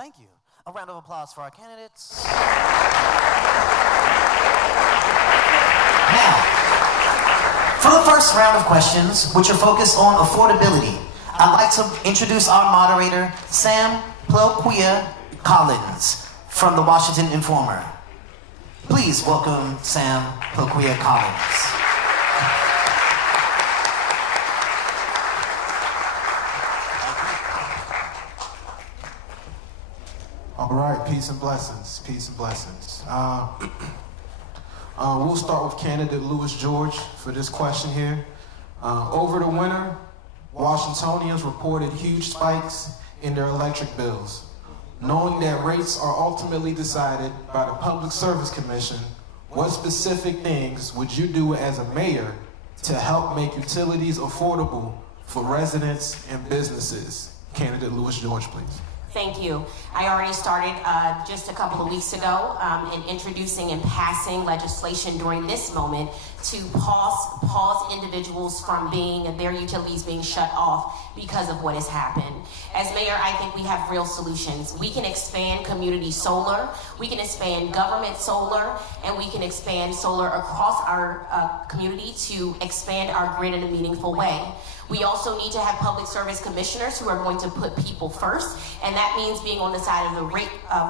Thank you. A round of applause for our candidates. Now, for the first round of questions, which are focused on affordability, I'd like to introduce our moderator, Sam Ploquia Collins, from the Washington Informer. Please welcome Sam Ploquia Collins. All right, peace and blessings, peace and blessings. We'll start with candidate Louis George for this question here. Over the winter, Washingtonians reported huge spikes in their electric bills. Knowing that rates are ultimately decided by the Public Service Commission, what specific things would you do as a mayor to help make utilities affordable for residents and businesses? Candidate Louis George, please. Thank you. I already started just a couple of weeks ago in introducing and passing legislation during this moment to pause individuals from their utilities being shut off because of what has happened. As mayor, I think we have real solutions. We can expand community solar, we can expand government solar, and we can expand solar across our community to expand our grid in a meaningful way. We also need to have public service commissioners who are going to put people first, and that means being on the side of the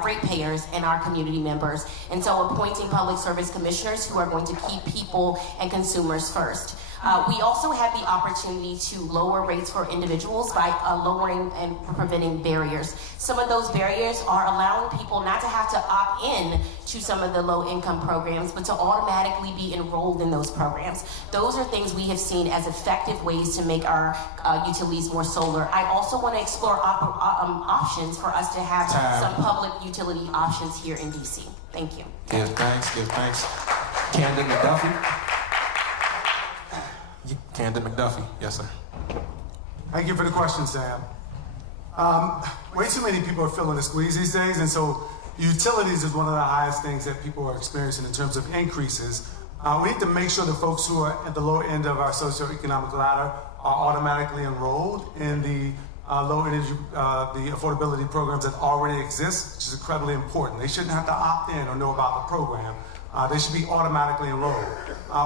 ratepayers and our community members. And so appointing public service commissioners who are going to keep people and consumers first. We also have the opportunity to lower rates for individuals by lowering and preventing barriers. Some of those barriers are allowing people not to have to opt in to some of the low-income programs, but to automatically be enrolled in those programs. Those are things we have seen as effective ways to make our utilities more solar. I also want to explore options for us to have some public utility options here in D.C. Thank you. Give thanks, give thanks. Candidate McDuffie. Candidate McDuffie, yes, sir. Thank you for the question, Sam. Way too many people are feeling the squeeze these days, and so utilities is one of the highest things that people are experiencing in terms of increases. We need to make sure the folks who are at the low end of our socioeconomic ladder are automatically enrolled in the low energy, the affordability programs that already exist, which is incredibly important. They shouldn't have to opt in or know about the program. They should be automatically enrolled.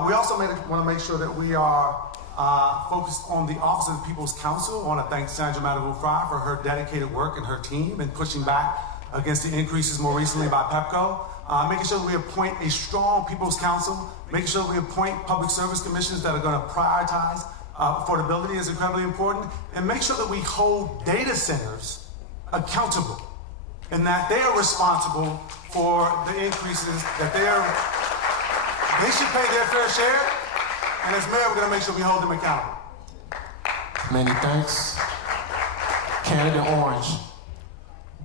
We also want to make sure that we are focused on the Office of the People's Counsel. I want to thank Sandra Madhu-Fry for her dedicated work and her team in pushing back against the increases more recently by PEPCO. Making sure that we appoint a strong People's Counsel, making sure that we appoint public service commissions that are going to prioritize affordability is incredibly important, and make sure that we hold data centers accountable and that they are responsible for the increases, that they should pay their fair share, and as mayor, we're going to make sure we hold them accountable. Many thanks. Candidate Orange.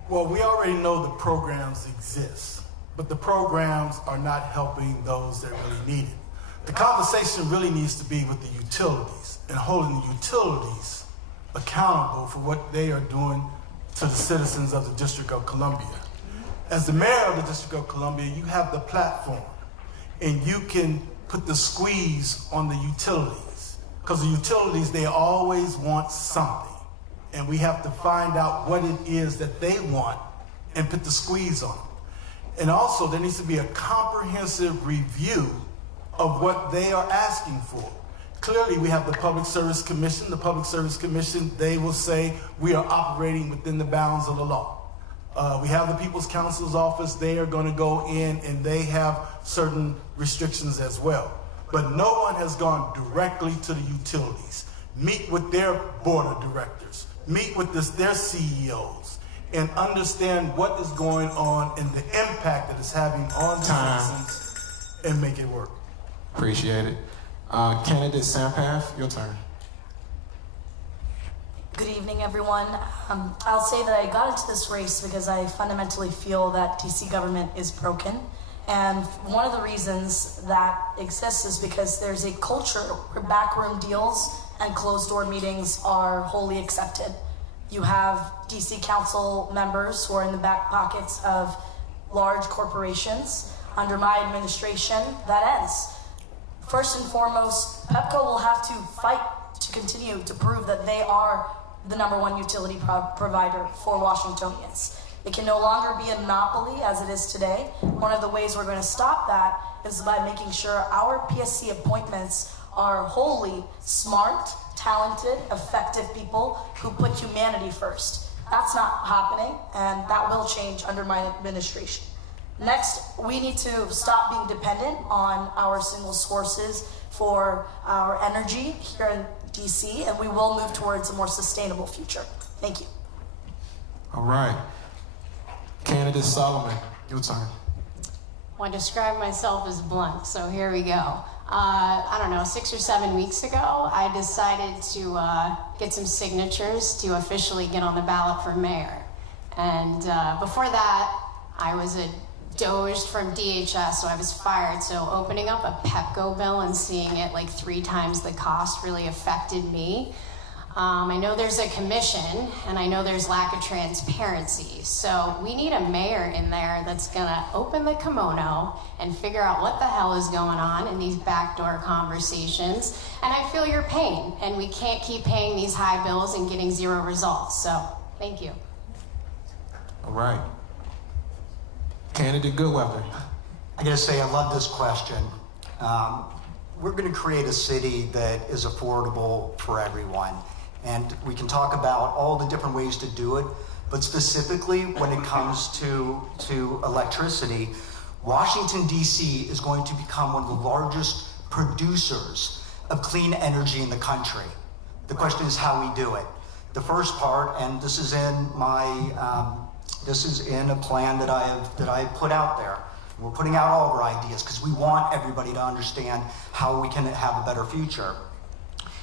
Well, we already know the programs exist, but the programs are not helping those that really need it. The conversation really needs to be with the utilities and holding the utilities accountable for what they are doing to the citizens of the District of Columbia. As the mayor of the District of Columbia, you have the platform, and you can put the squeeze on the utilities, because the utilities, they always want something, and we have to find out what it is that they want and put the squeeze on them. And also, there needs to be a comprehensive review of what they are asking for. Clearly, we have the Public Service Commission. The Public Service Commission, they will say we are operating within the bounds of the law. We have the People's Counsel's Office. They are going to go in and they have certain restrictions as well. But no one has gone directly to the utilities. Meet with their board of directors. Meet with their CEOs and understand what is going on and the impact that it's having on the citizens and make it work. Appreciate it. Candidate Sampath, your turn. Good evening, everyone. I'll say that I got into this race because I fundamentally feel that DC government is broken. And one of the reasons that exists is because there's a culture where backroom deals and closed-door meetings are wholly accepted. You have DC council members who are in the back pockets of large corporations. Under my administration, that ends. First and foremost, PEPCO will have to fight to continue to prove that they are the #1 utility provider for Washingtonians. It can no longer be a monopoly as it is today. One of the ways we're going to stop that is by making sure our PSC appointments are wholly smart, talented, effective people who put humanity first. That's not happening, and that will change under my administration. Next, we need to stop being dependent on our single sources for our energy here in DC, and we will move towards a more sustainable future. Thank you. All right. Candidate Solomon, your turn. Well, I describe myself as blunt, so here we go. I don't know, 6 or 7 weeks ago, I decided to get some signatures to officially get on the ballot for mayor. And before that, I was doged from DHS, so I was fired. So opening up a Pepco bill and seeing it like 3 times the cost really affected me. I know there's a commission, and I know there's lack of transparency. So we need a mayor in there that's gonna open the kimono and figure out what the hell is going on in these backdoor conversations. And I feel your pain, and we can't keep paying these high bills and getting 0 results. So thank you. All right. Candidate Goodweather. I gotta say, I love this question. We're gonna create a city that is affordable for everyone. And we can talk about all the different ways to do it, but specifically when it comes to electricity, Washington, D.C. is going to become one of the largest producers of clean energy in the country. The question is how we do it. The first part, and this is in a plan that I have put out there. We're putting out all of our ideas because we want everybody to understand how we can have a better future.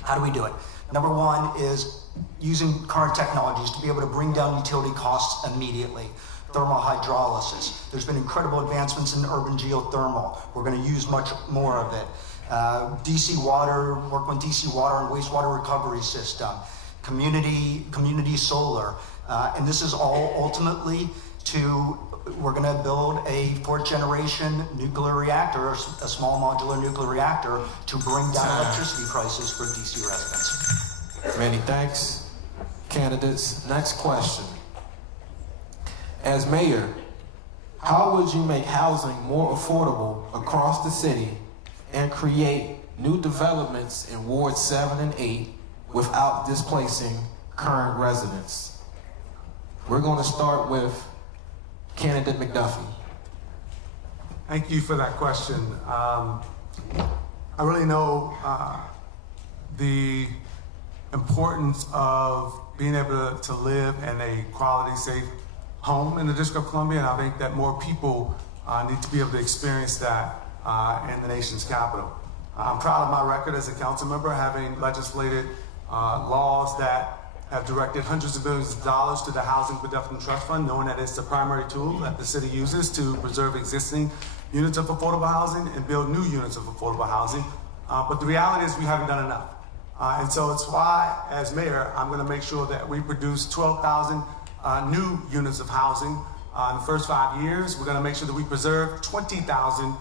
How do we do it? Number one is using current technologies to be able to bring down utility costs immediately. Thermal hydrolysis. There's been incredible advancements in urban geothermal. We're going to use much more of it. DC Water, work on DC Water and wastewater recovery system. Community solar. And this is all ultimately we're going to build a 4th generation nuclear reactor, a small modular nuclear reactor, to bring down electricity prices for DC residents. Many thanks, candidates. Next question. As mayor, how would you make housing more affordable across the city and create new developments in Wards 7 and 8 without displacing current residents? We're going to start with Candidate McDuffie. Thank you for that question. I really know the importance of being able to live in a quality, safe home in the District of Columbia, and I think that more people need to be able to experience that in the nation's capital. I'm proud of my record as a council member, having legislated laws that have directed hundreds of billions of dollars to the Housing Production Trust Fund, knowing that it's the primary tool that the city uses to preserve existing units of affordable housing and build new units of affordable housing. But the reality is we haven't done enough. And so it's why, as mayor, I'm going to make sure that we produce 12,000 new units of housing in the first 5 years. We're going to make sure that we preserve 20,000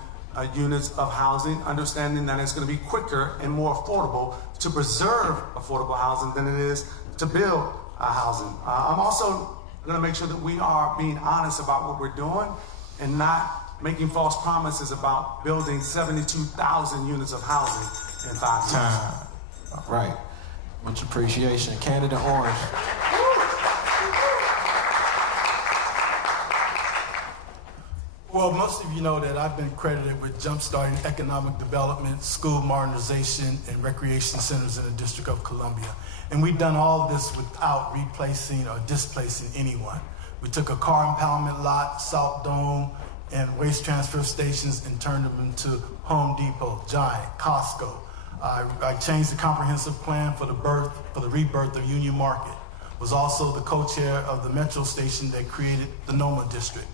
units of housing, understanding that it's going to be quicker and more affordable to preserve affordable housing than it is to build housing. I'm also going to make sure that we are being honest about what we're doing and not making false promises about building 72,000 units of housing in 5 years. All right. Much appreciation. Candidate Orange. Well, most of you know that I've been credited with jumpstarting economic development, school modernization, and recreation centers in the District of Columbia. And we've done all of this without replacing or displacing anyone. We took a car impoundment lot, Salt Dome, and waste transfer stations and turned them into Home Depot, Giant, Costco. I changed the comprehensive plan for the rebirth of Union Market. Was also the co-chair of the Metro station that created the NOMA district.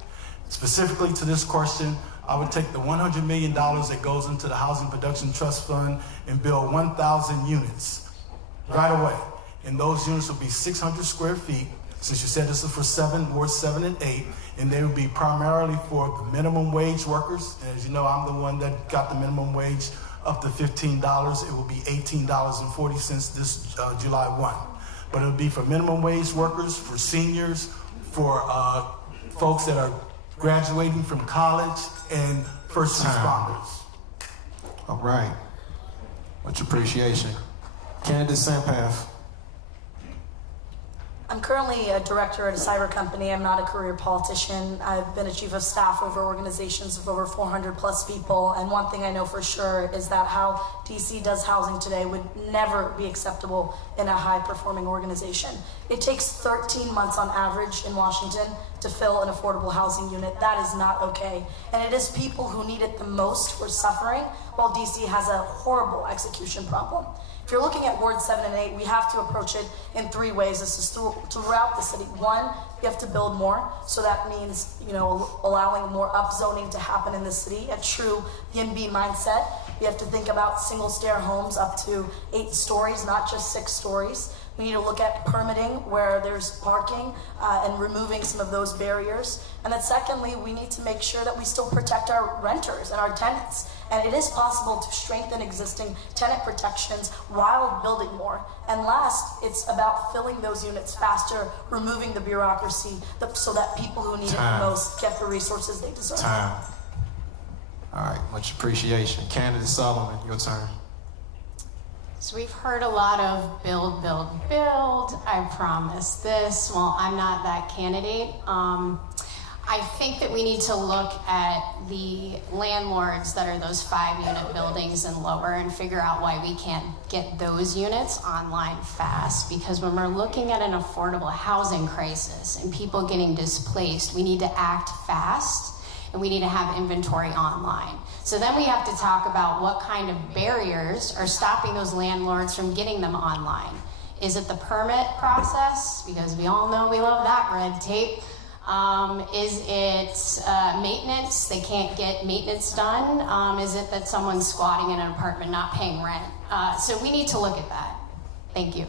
Specifically to this question, I would take the $100 million that goes into the Housing Production Trust Fund and build 1,000 units right away. And those units will be 600 square feet, since you said this is for Wards 7 and 8, and they will be primarily for the minimum wage workers. And as you know, I'm the one that got the minimum wage up to $15. It will be $18.40 this July 1. But it will be for minimum wage workers, for seniors, for folks that are graduating from college, and first responders. All right. Much appreciation. Candidate Sampath. I'm currently a director at a cyber company. I'm not a career politician. I've been a chief of staff over organizations of over 400 plus people. And one thing I know for sure is that how DC does housing today would never be acceptable in a high performing organization. It takes 13 months on average in Washington to fill an affordable housing unit. That is not okay. And it is people who need it the most who are suffering, while DC has a horrible execution problem. If you're looking at Ward 7 and 8, we have to approach it in 3 ways. This is throughout the city. 1, you have to build more, so that means, allowing more upzoning to happen in the city, a true YIMBY mindset. We have to think about single-stair homes up to 8 stories, not just 6 stories. We need to look at permitting where there's parking and removing some of those barriers. And then secondly, we need to make sure that we still protect our renters and our tenants. And it is possible to strengthen existing tenant protections while building more. And last, it's about filling those units faster, removing the bureaucracy so that people who need it the most get the resources they deserve. Time. All right, much appreciation. Candidate Solomon, your turn. So we've heard a lot of build, build, build. I promise this. Well, I'm not that candidate. I think that we need to look at the landlords that are those 5-unit buildings and lower and figure out why we can't get those units online fast. Because when we're looking at an affordable housing crisis and people getting displaced, we need to act fast and we need to have inventory online. So then we have to talk about what kind of barriers are stopping those landlords from getting them online. Is it the permit process? Because we all know we love that red tape. Is it maintenance? They can't get maintenance done. Is it that someone's squatting in an apartment not paying rent? So we need to look at that. Thank you.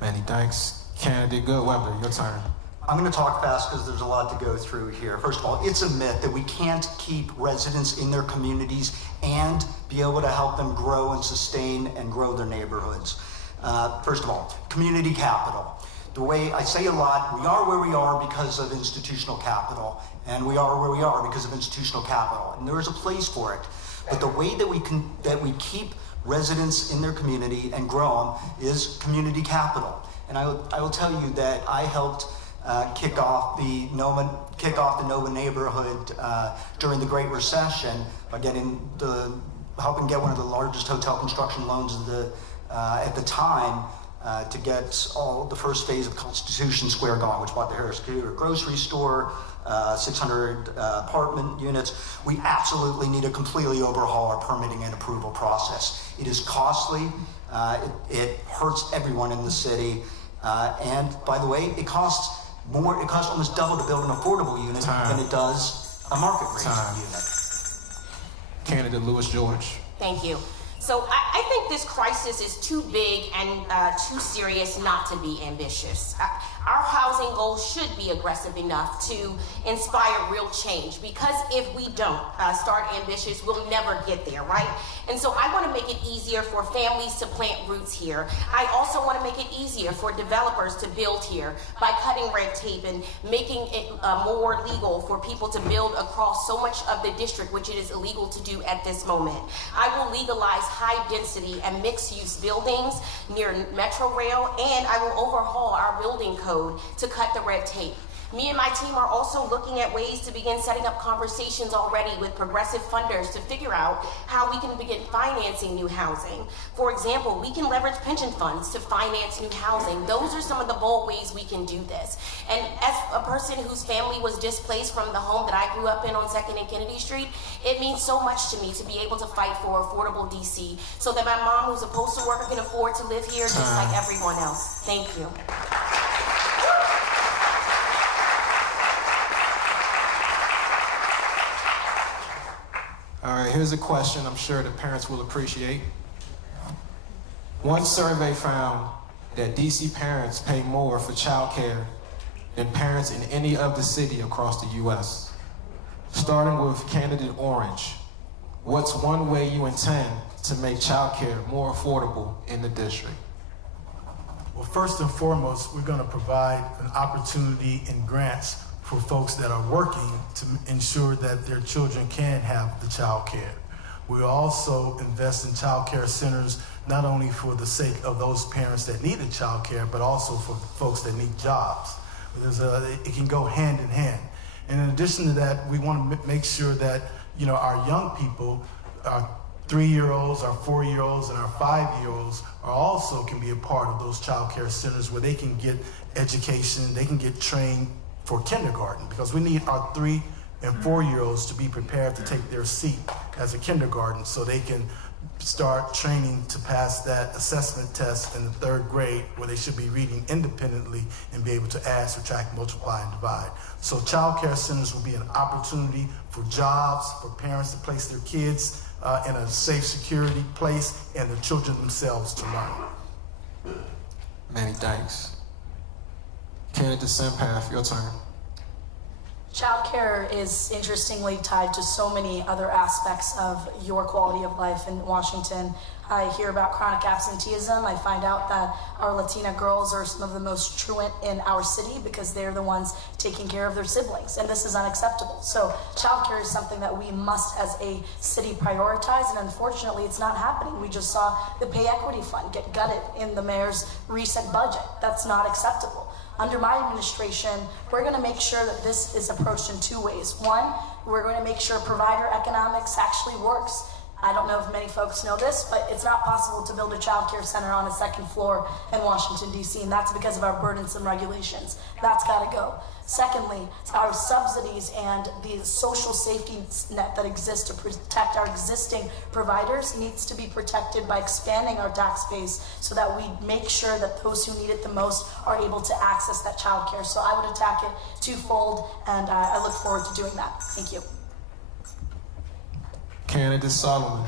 Many thanks. Candidate Goodweber, your turn. I'm going to talk fast because there's a lot to go through here. First of all, it's a myth that we can't keep residents in their communities and be able to help them grow and sustain and grow their neighborhoods. First of all, community capital. The way I say a lot, we are where we are because of institutional capital, and we are where we are because of institutional capital, and there is a place for it. But the way that we keep residents in their community and grow them is community capital. And I will tell you that I helped kick off the Nova neighborhood during the Great Recession by helping get one of the largest hotel construction loans at the time to get all the first phase of Constitution Square going, which bought the Harris Teeter grocery store, 600 apartment units. We absolutely need to completely overhaul our permitting and approval process. It is costly. It hurts everyone in the city. And by the way, it costs more. It costs almost double to build an affordable unit than it does a market rate unit. Candidate Louis George. Thank you. So I think this crisis is too big and too serious not to be ambitious. Our housing goals should be aggressive enough to inspire real change, because if we don't start ambitious, we'll never get there, right? And so I want to make it easier for families to plant roots here. I also want to make it easier for developers to build here by cutting red tape and making it more legal for people to build across so much of the district, which it is illegal to do at this moment. I will legalize high-density and mixed-use buildings near Metro Rail, and I will overhaul our building code to cut the red tape. Me and my team are also looking at ways to begin setting up conversations already with progressive funders to figure out how we can begin financing new housing. For example, we can leverage pension funds to finance new housing. Those are some of the bold ways we can do this. And as a person whose family was displaced from the home that I grew up in on 2nd and Kennedy Street, it means so much to me to be able to fight for affordable DC so that my mom, who's a postal worker, can afford to live here just like everyone else. Thank you. All right, here's a question I'm sure the parents will appreciate. One survey found that DC parents pay more for childcare than parents in any other city across the U.S. Starting with candidate Orange, what's one way you intend to make childcare more affordable in the district? Well, first and foremost, we're going to provide an opportunity and grants for folks that are working to ensure that their children can have the child care. We also invest in child care centers not only for the sake of those parents that need the child care, but also for folks that need jobs. It can go hand in hand. And in addition to that, we want to make sure that our young people, our 3-year-olds, our 4-year-olds, and our 5-year-olds also can be a part of those child care centers where they can get education, they can get trained for kindergarten, because we need our 3- and 4-year-olds to be prepared to take their seat as a kindergarten so they can start training to pass that assessment test in the 3rd grade, where they should be reading independently and be able to add, subtract, multiply, and divide. So child care centers will be an opportunity for jobs, for parents to place their kids in a safe, security place, and the children themselves to learn. Many thanks. Candidate Sampath, your turn. Childcare is interestingly tied to so many other aspects of your quality of life in Washington. I hear about chronic absenteeism. I find out that our Latina girls are some of the most truant in our city because they're the ones taking care of their siblings, and this is unacceptable. So childcare is something that we must, as a city, prioritize, and unfortunately it's not happening. We just saw the Pay Equity Fund get gutted in the mayor's recent budget. That's not acceptable. Under my administration, we're going to make sure that this is approached in 2 ways. One, we're going to make sure provider economics actually works. I don't know if many folks know this, but it's not possible to build a child care center on a 2nd floor in Washington, D.C., and that's because of our burdensome regulations. That's got to go. Secondly, our subsidies and the social safety net that exists to protect our existing providers needs to be protected by expanding our tax base so that we make sure that those who need it the most are able to access that child care. So I would attack it twofold, and I look forward to doing that. Thank you. Candidate Solomon.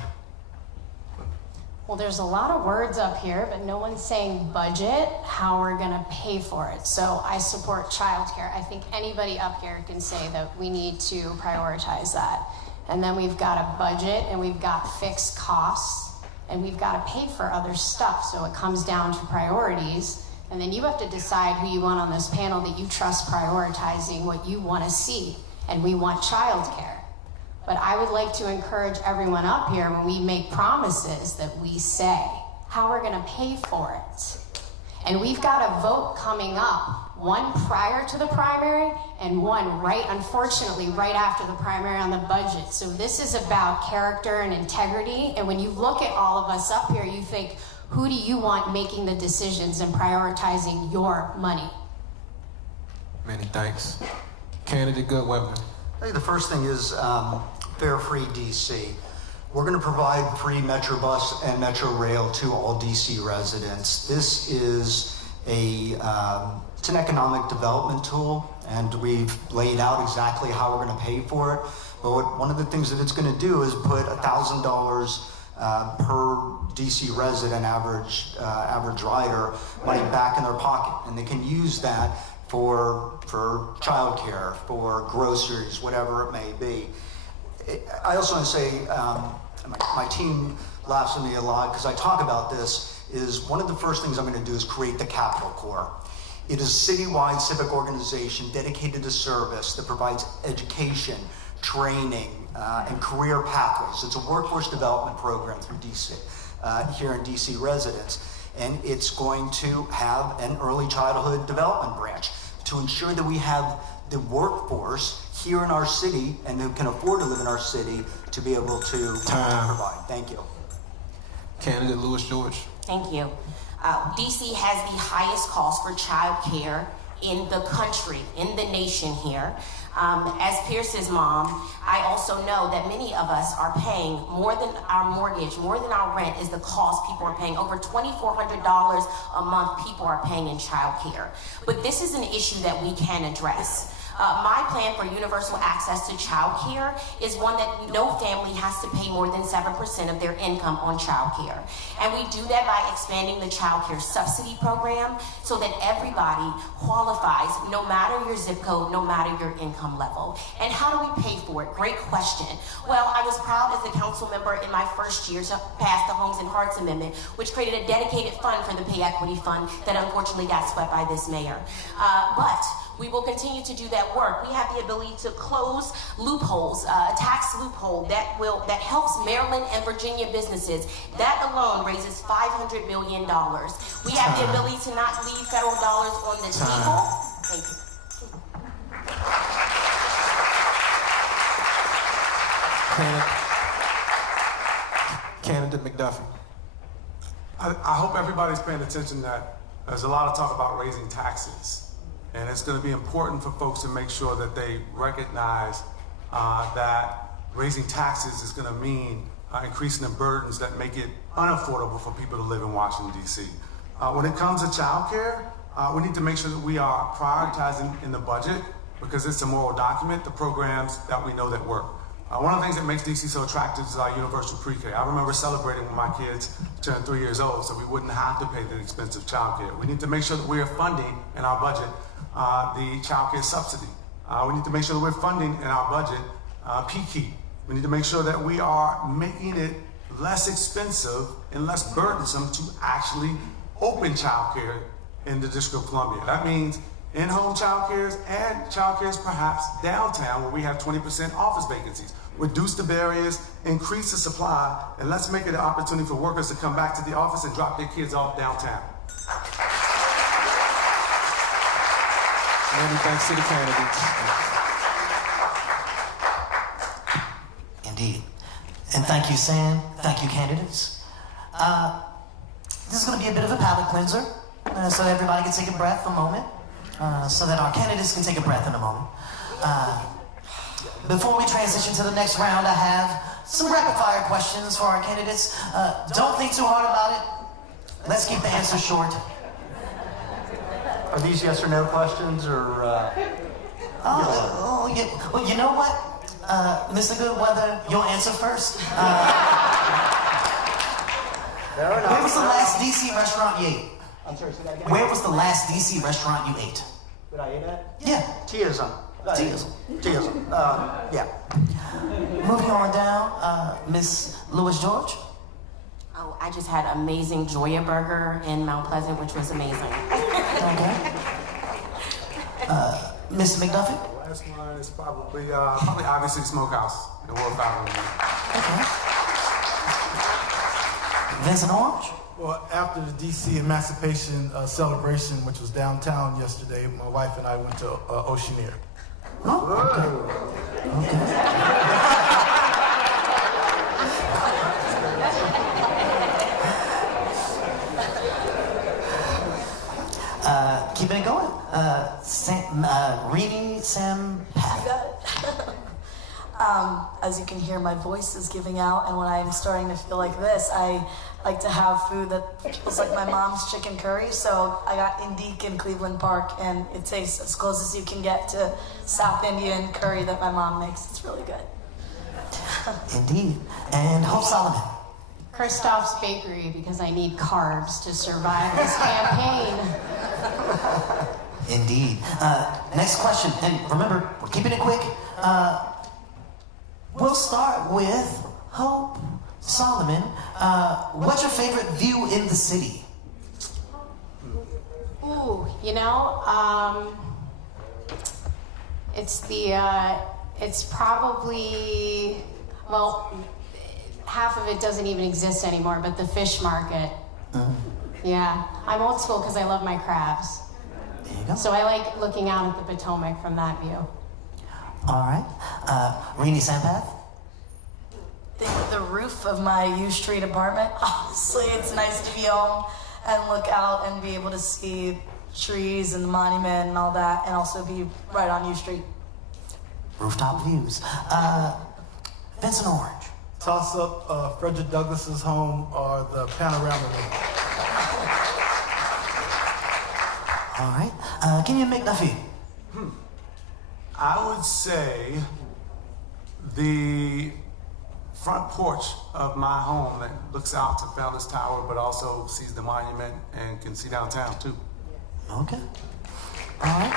Well, there's a lot of words up here, but no one's saying budget, how we're going to pay for it. So I support childcare. I think anybody up here can say that we need to prioritize that. And then we've got a budget, and we've got fixed costs, and we've got to pay for other stuff. So it comes down to priorities. And then you have to decide who you want on this panel that you trust prioritizing what you want to see. And we want childcare. But I would like to encourage everyone up here, when we make promises, that we say how we're going to pay for it. And we've got a vote coming up, one prior to the primary and one unfortunately, right after the primary on the budget. So this is about character and integrity. And when you look at all of us up here, you think, who do you want making the decisions and prioritizing your money? Many thanks. Candidate Goodwin. I think the first thing is fare free D.C. We're going to provide free Metrobus and Metro Rail to all D.C. residents. This is it's an economic development tool, and we've laid out exactly how we're going to pay for it. But one of the things that it's going to do is put $1,000 per D.C. resident, average rider, money back in their pocket, and they can use that for childcare, for groceries, whatever it may be. I also want to say, my team laughs at me a lot because I talk about this, is one of the first things I'm going to do is create the Capital Corps. It is a citywide civic organization dedicated to service that provides education, training, and career pathways. It's a workforce development program through DC, here in DC residents. And it's going to have an early childhood development branch to ensure that we have the workforce here in our city and who can afford to live in our city to be able to provide. Thank you. Candidate Louis George. Thank you. DC has the highest cost for child care in the country, in the nation here. As Pierce's mom, I also know that many of us are paying more than our mortgage, more than our rent is the cost people are paying. Over $2,400 a month people are paying in child care. But this is an issue that we can address. My plan for universal access to child care is one that no family has to pay more than 7% of their income on child care. And we do that by expanding the child care subsidy program so that everybody qualifies, no matter your zip code, no matter your income level. And how do we pay for it? Great question. Well, I was proud as a council member in my first year to pass the Homes and Hearts Amendment, which created a dedicated fund for the Pay Equity Fund that unfortunately got swept by this mayor. But we will continue to do that work. We have the ability to close loopholes, a tax loophole that helps Maryland and Virginia businesses. That alone raises $500 million. We have the ability to not leave federal dollars on the table. Thank you. Candidate McDuffie. I hope everybody's paying attention that there's a lot of talk about raising taxes. And it's going to be important for folks to make sure that they recognize that raising taxes is going to mean increasing the burdens that make it unaffordable for people to live in Washington, D.C. When it comes to child care, we need to make sure that we are prioritizing in the budget, because it's a moral document, the programs that we know that work. One of the things that makes D.C. so attractive is our universal pre-K. I remember celebrating when my kids turned 3 years old so we wouldn't have to pay the expensive child care. We need to make sure that we are funding in our budget the child care subsidy. We need to make sure that we're funding in our budget PKEEP. We need to make sure that we are making it less expensive and less burdensome to actually open child care in the District of Columbia. That means in-home child cares and child cares perhaps downtown where we have 20% office vacancies. Reduce the barriers, increase the supply, and let's make it an opportunity for workers to come back to the office and drop their kids off downtown. Many thanks to the candidates. Indeed. And thank you, Sam. Thank you, candidates. This is going to be a bit of a palate cleanser, so everybody can take a breath a moment, so that our candidates can take a breath in a moment. Before we transition to the next round, I have some rapid-fire questions for our candidates. Don't think too hard about it. Let's keep the answers short. Are these yes or no questions, or? Well, you know what? Mr. Goodweather, you'll answer first. Where was the last D.C. restaurant you ate? I'm sorry, say that again? Where was the last D.C. restaurant you ate? That I ate at? Yeah. Teism. Teism. Yeah. Moving on down, Miss Louis George. Oh, I just had amazing Joya Burger in Mount Pleasant, which was amazing. Okay. Mr. McDuffie. Last one is probably obviously Smokehouse in World Avenue. Okay. Vincent Orange. Well, after the D.C. Emancipation celebration, which was downtown yesterday, my wife and I went to Oceaneer. Oh, okay. Keeping it going. Rini Sam. You got it. As you can hear, my voice is giving out, and when I'm starting to feel like this, I like to have food that feels like my mom's chicken curry. So I got Indique in Cleveland Park, and it tastes as close as you can get to South Indian curry that my mom makes. It's really good. Indeed. And Hope Solomon. Christoph's Bakery, because I need carbs to survive this campaign. Indeed. Next question, and remember, we're keeping it quick. We'll start with Hope Solomon. What's your favorite view in the city? Ooh, it's probably, well, half of it doesn't even exist anymore, but the fish market. Yeah, I'm old school because I love my crabs. There you go. So I like looking out at the Potomac from that view. All right. Rini Sampath. The roof of my U Street apartment. Honestly, it's nice to be home and look out and be able to see trees and the monument and all that, and also be right on U Street. Rooftop views. Vincent Orange. Toss up Frederick Douglass's home or the panorama room. All right. Kenyon McDuffie. I would say the front porch of my home that looks out to Fellas Tower, but also sees the monument and can see downtown too. Okay. All right.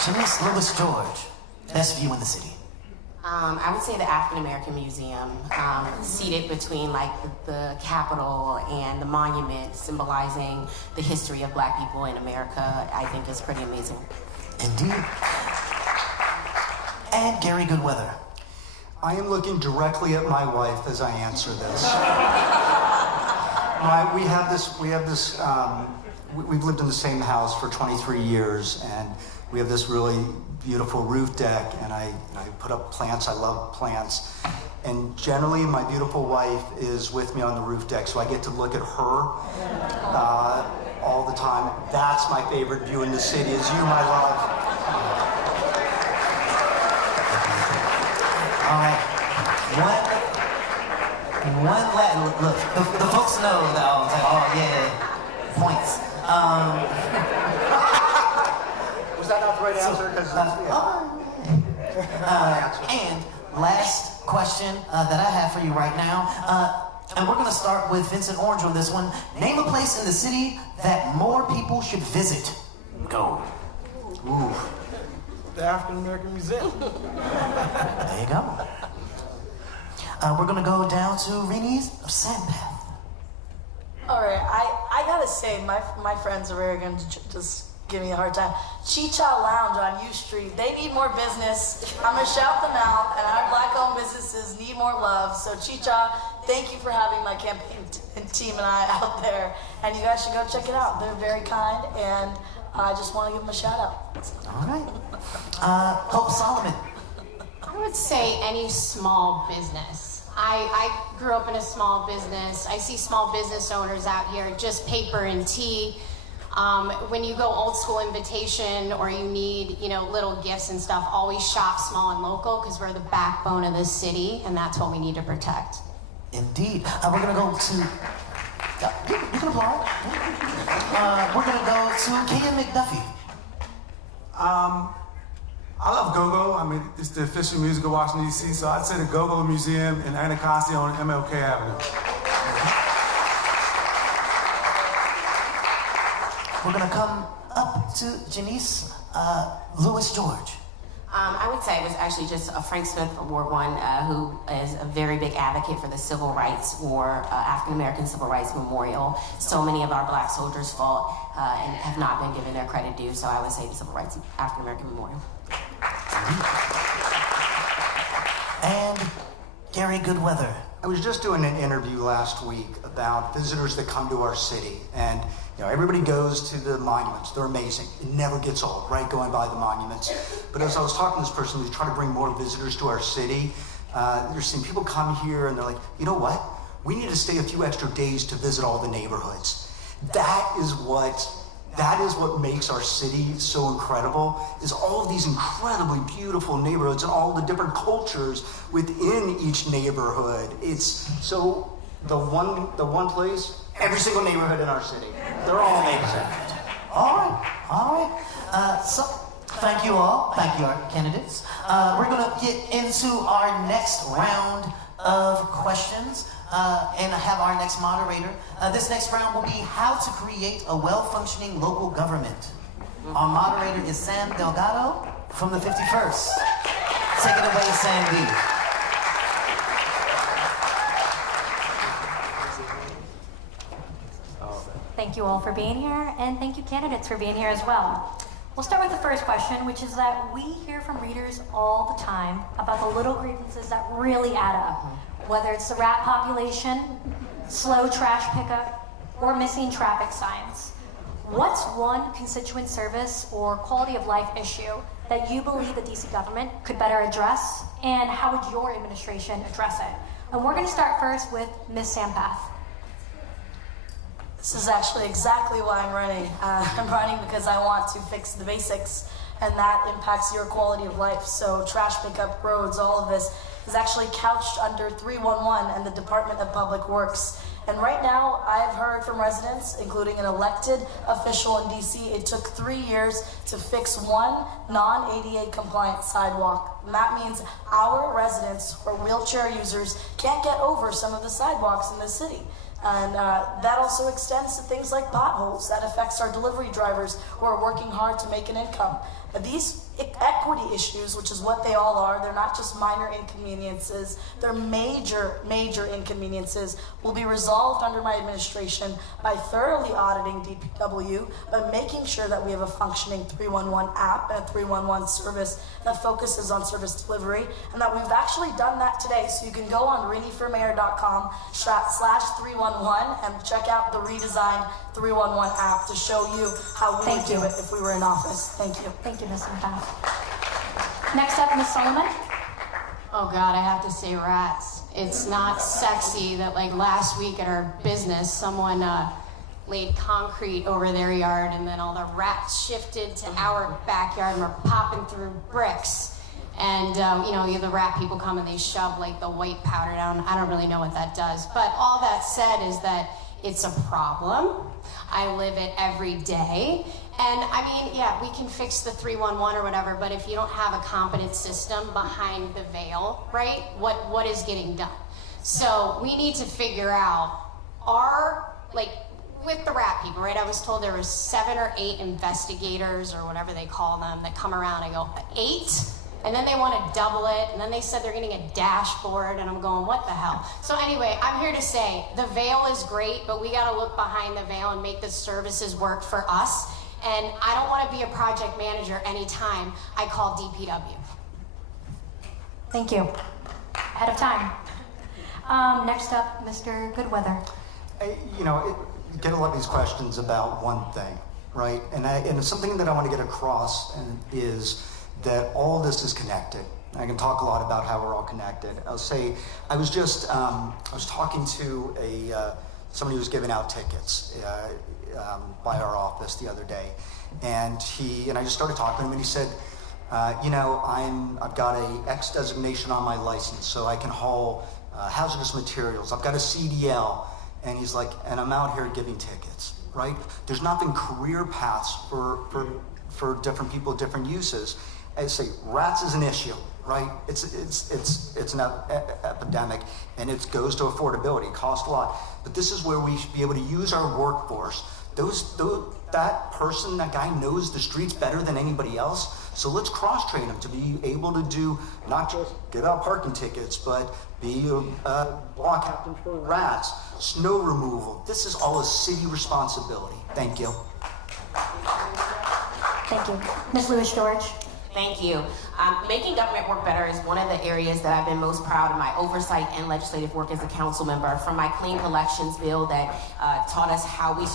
Shanice Lewis George, best view in the city. I would say the African American Museum, seated between like the Capitol and the monument, symbolizing the history of Black people in America, I think is pretty amazing. Indeed. And Gary Goodweather. I am looking directly at my wife as I answer this. We've lived in the same house for 23 years, and we have this really beautiful roof deck, and I put up plants. I love plants. And generally, my beautiful wife is with me on the roof deck, so I get to look at her all the time. That's my favorite view in the city, is you, my love. All right. Look, the folks know that I was like, oh yeah, points. Was that not the right answer? And last question that I have for you right now, and we're going to start with Vincent Orange on this one. Name a place in the city that more people should visit. Go. Ooh. The African American Museum. There you go. We're going to go down to Rennie's of Sandpath. All right, I gotta say, my friends are very going to just give me a hard time. Chicha Lounge on U Street, they need more business. I'm gonna shout them out, and our Black-owned businesses need more love. So Chicha, thank you for having my campaign team and I out there. And you guys should go check it out. They're very kind, and I just want to give them a shout out. All right. Hope Solomon. I would say any small business. I grew up in a small business. I see small business owners out here, just paper and tea. When you go old school invitation or you need, little gifts and stuff, always shop small and local because we're the backbone of this city, and that's what we need to protect. Indeed. We're going to go to... You can apply. We're going to go to Kaden McDuffie. I love Go-Go. I mean, it's the official music of Washington, D.C., so I'd say the Go-Go Museum in Anacostia on MLK Avenue. We're going to come up to Janice Lewis George. I would say it was actually just Frank Smith Award one, who is a very big advocate for the Civil Rights War, African American Civil Rights Memorial. So many of our Black soldiers fought and have not been given their credit due, so I would say the Civil Rights African American Memorial. And Gary Goodweather. I was just doing an interview last week about visitors that come to our city, and everybody goes to the monuments. They're amazing. It never gets old, right, going by the monuments. But as I was talking to this person who's trying to bring more visitors to our city, they're seeing people come here and they're like, you know what? We need to stay a few extra days to visit all the neighborhoods. That is what makes our city so incredible, is all of these incredibly beautiful neighborhoods and all the different cultures within each neighborhood. It's so the one place, every single neighborhood in our city. They're all amazing. All right. So thank you all. Thank you, our candidates. We're going to get into our next round of questions and have our next moderator. This next round will be how to create a well-functioning local government. Our moderator is Sam Delgado from the 51st. Take it away, Sam B. Thank you all for being here, and thank you candidates for being here as well. We'll start with the first question, which is that we hear from readers all the time about the little grievances that really add up, whether it's the rat population, slow trash pickup, or missing traffic signs. What's one constituent service or quality of life issue that you believe the DC government could better address, and how would your administration address it? And we're going to start first with Ms. Sampath. This is actually exactly why I'm running. I'm running because I want to fix the basics, and that impacts your quality of life. So trash pickup, roads, all of this is actually couched under 311 and the Department of Public Works. And right now, I've heard from residents, including an elected official in DC, it took 3 years to fix one non-ADA compliant sidewalk. And that means our residents or wheelchair users can't get over some of the sidewalks in the city. And that also extends to things like potholes. That affects our delivery drivers who are working hard to make an income. These equity issues, which is what they all are, they're not just minor inconveniences, they're major, major inconveniences, will be resolved under my administration by thoroughly auditing DPW, by making sure that we have a functioning 311 app and a 311 service that focuses on service delivery, and that we've actually done that today. So you can go on rinnyformayor.com/311 and check out the redesigned 311 app to show you how we would do it if we were in office. Thank you. Thank you, Ms. McDonald. Next up, Ms. Solomon. Oh God, I have to say rats. It's not sexy that like last week at our business, someone laid concrete over their yard and then all the rats shifted to our backyard and were popping through bricks. And you know, the rat people come and they shove like the white powder down. I don't really know what that does. But all that said is that it's a problem. I live it every day. And I mean, yeah, we can fix the 311 or whatever, but if you don't have a competent system behind the veil, right, what is getting done? So we need to figure out with the rat people, right? I was told there was 7 or 8 investigators or whatever they call them that come around. I go, 8? And then they want to double it, and then they said they're getting a dashboard, and I'm going, what the hell? So anyway, I'm here to say, the veil is great, but we gotta look behind the veil and make the services work for us. And I don't want to be a project manager anytime I call DPW. Thank you. Ahead of time. Next up, Mr. Goodweather. You get a lot of these questions about one thing, right? And it's something that I want to get across is that all this is connected. I can talk a lot about how we're all connected. I'll say, I was talking to somebody who was giving out tickets by our office the other day, and I just started talking to him, and he said, I've got a X designation on my license, so I can haul hazardous materials. I've got a CDL, and he's like, and I'm out here giving tickets, right? There's not been career paths for different people, different uses. I say, rats is an issue, right? It's an epidemic, and it goes to affordability. It costs a lot, but this is where we should be able to use our workforce. That person, that guy knows the streets better than anybody else. So let's cross-train them to be able to do not just give out parking tickets, but be a block captain for rats, snow removal. This is all a city responsibility. Thank you. Thank you. Ms. Lewis-George. Thank you. Making government work better is one of the areas that I've been most proud of my oversight and legislative work as a council member. From my clean collections bill that taught us how many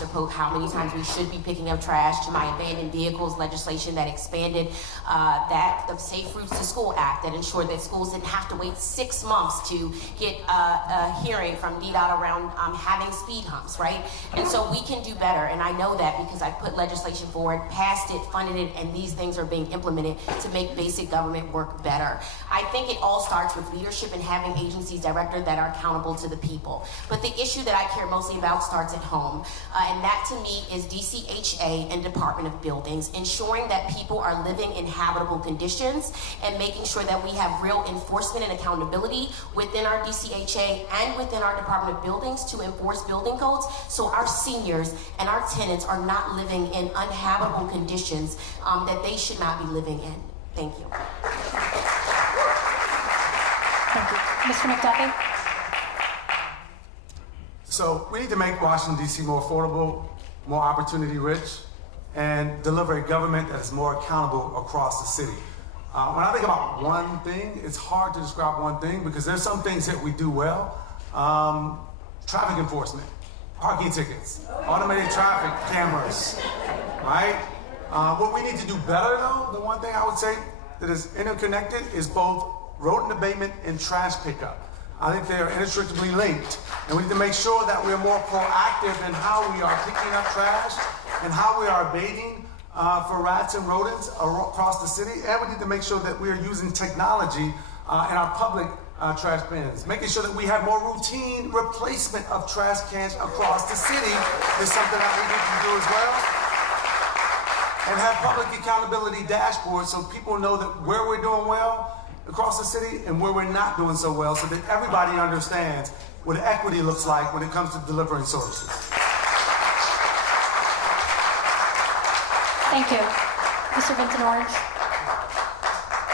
times we should be picking up trash, to my abandoned vehicles legislation that expanded the Safe Routes to School Act that ensured that schools didn't have to wait 6 months to get a hearing from DDOT around having speed humps, right? And so we can do better, and I know that because I put legislation forward, passed it, funded it, and these things are being implemented to make basic government work better. I think it all starts with leadership and having agencies directed that are accountable to the people. But the issue that I care mostly about starts at home. And that to me is DCHA and Department of Buildings, ensuring that people are living in habitable conditions and making sure that we have real enforcement and accountability within our DCHA and within our Department of Buildings to enforce building codes so our seniors and our tenants are not living in uninhabitable conditions that they should not be living in. Thank you. Thank you. Mr. McDuffie? So we need to make Washington, D.C. more affordable, more opportunity rich, and deliver a government that is more accountable across the city. When I think about one thing, it's hard to describe one thing because there's some things that we do well. Traffic enforcement, parking tickets, automated traffic cameras, right? What we need to do better, though, the one thing I would say that is interconnected is both rodent abatement and trash pickup. I think they are inextricably linked, and we need to make sure that we are more proactive in how we are picking up trash and how we are abating for rats and rodents across the city, and we need to make sure that we are using technology in our public trash bins. Making sure that we have more routine replacement of trash cans across the city is something that we need to do as well. And have public accountability dashboards so people know that where we're doing well across the city and where we're not doing so well, so that everybody understands what equity looks like when it comes to delivering services. Thank you. Mr. Vincent Orange.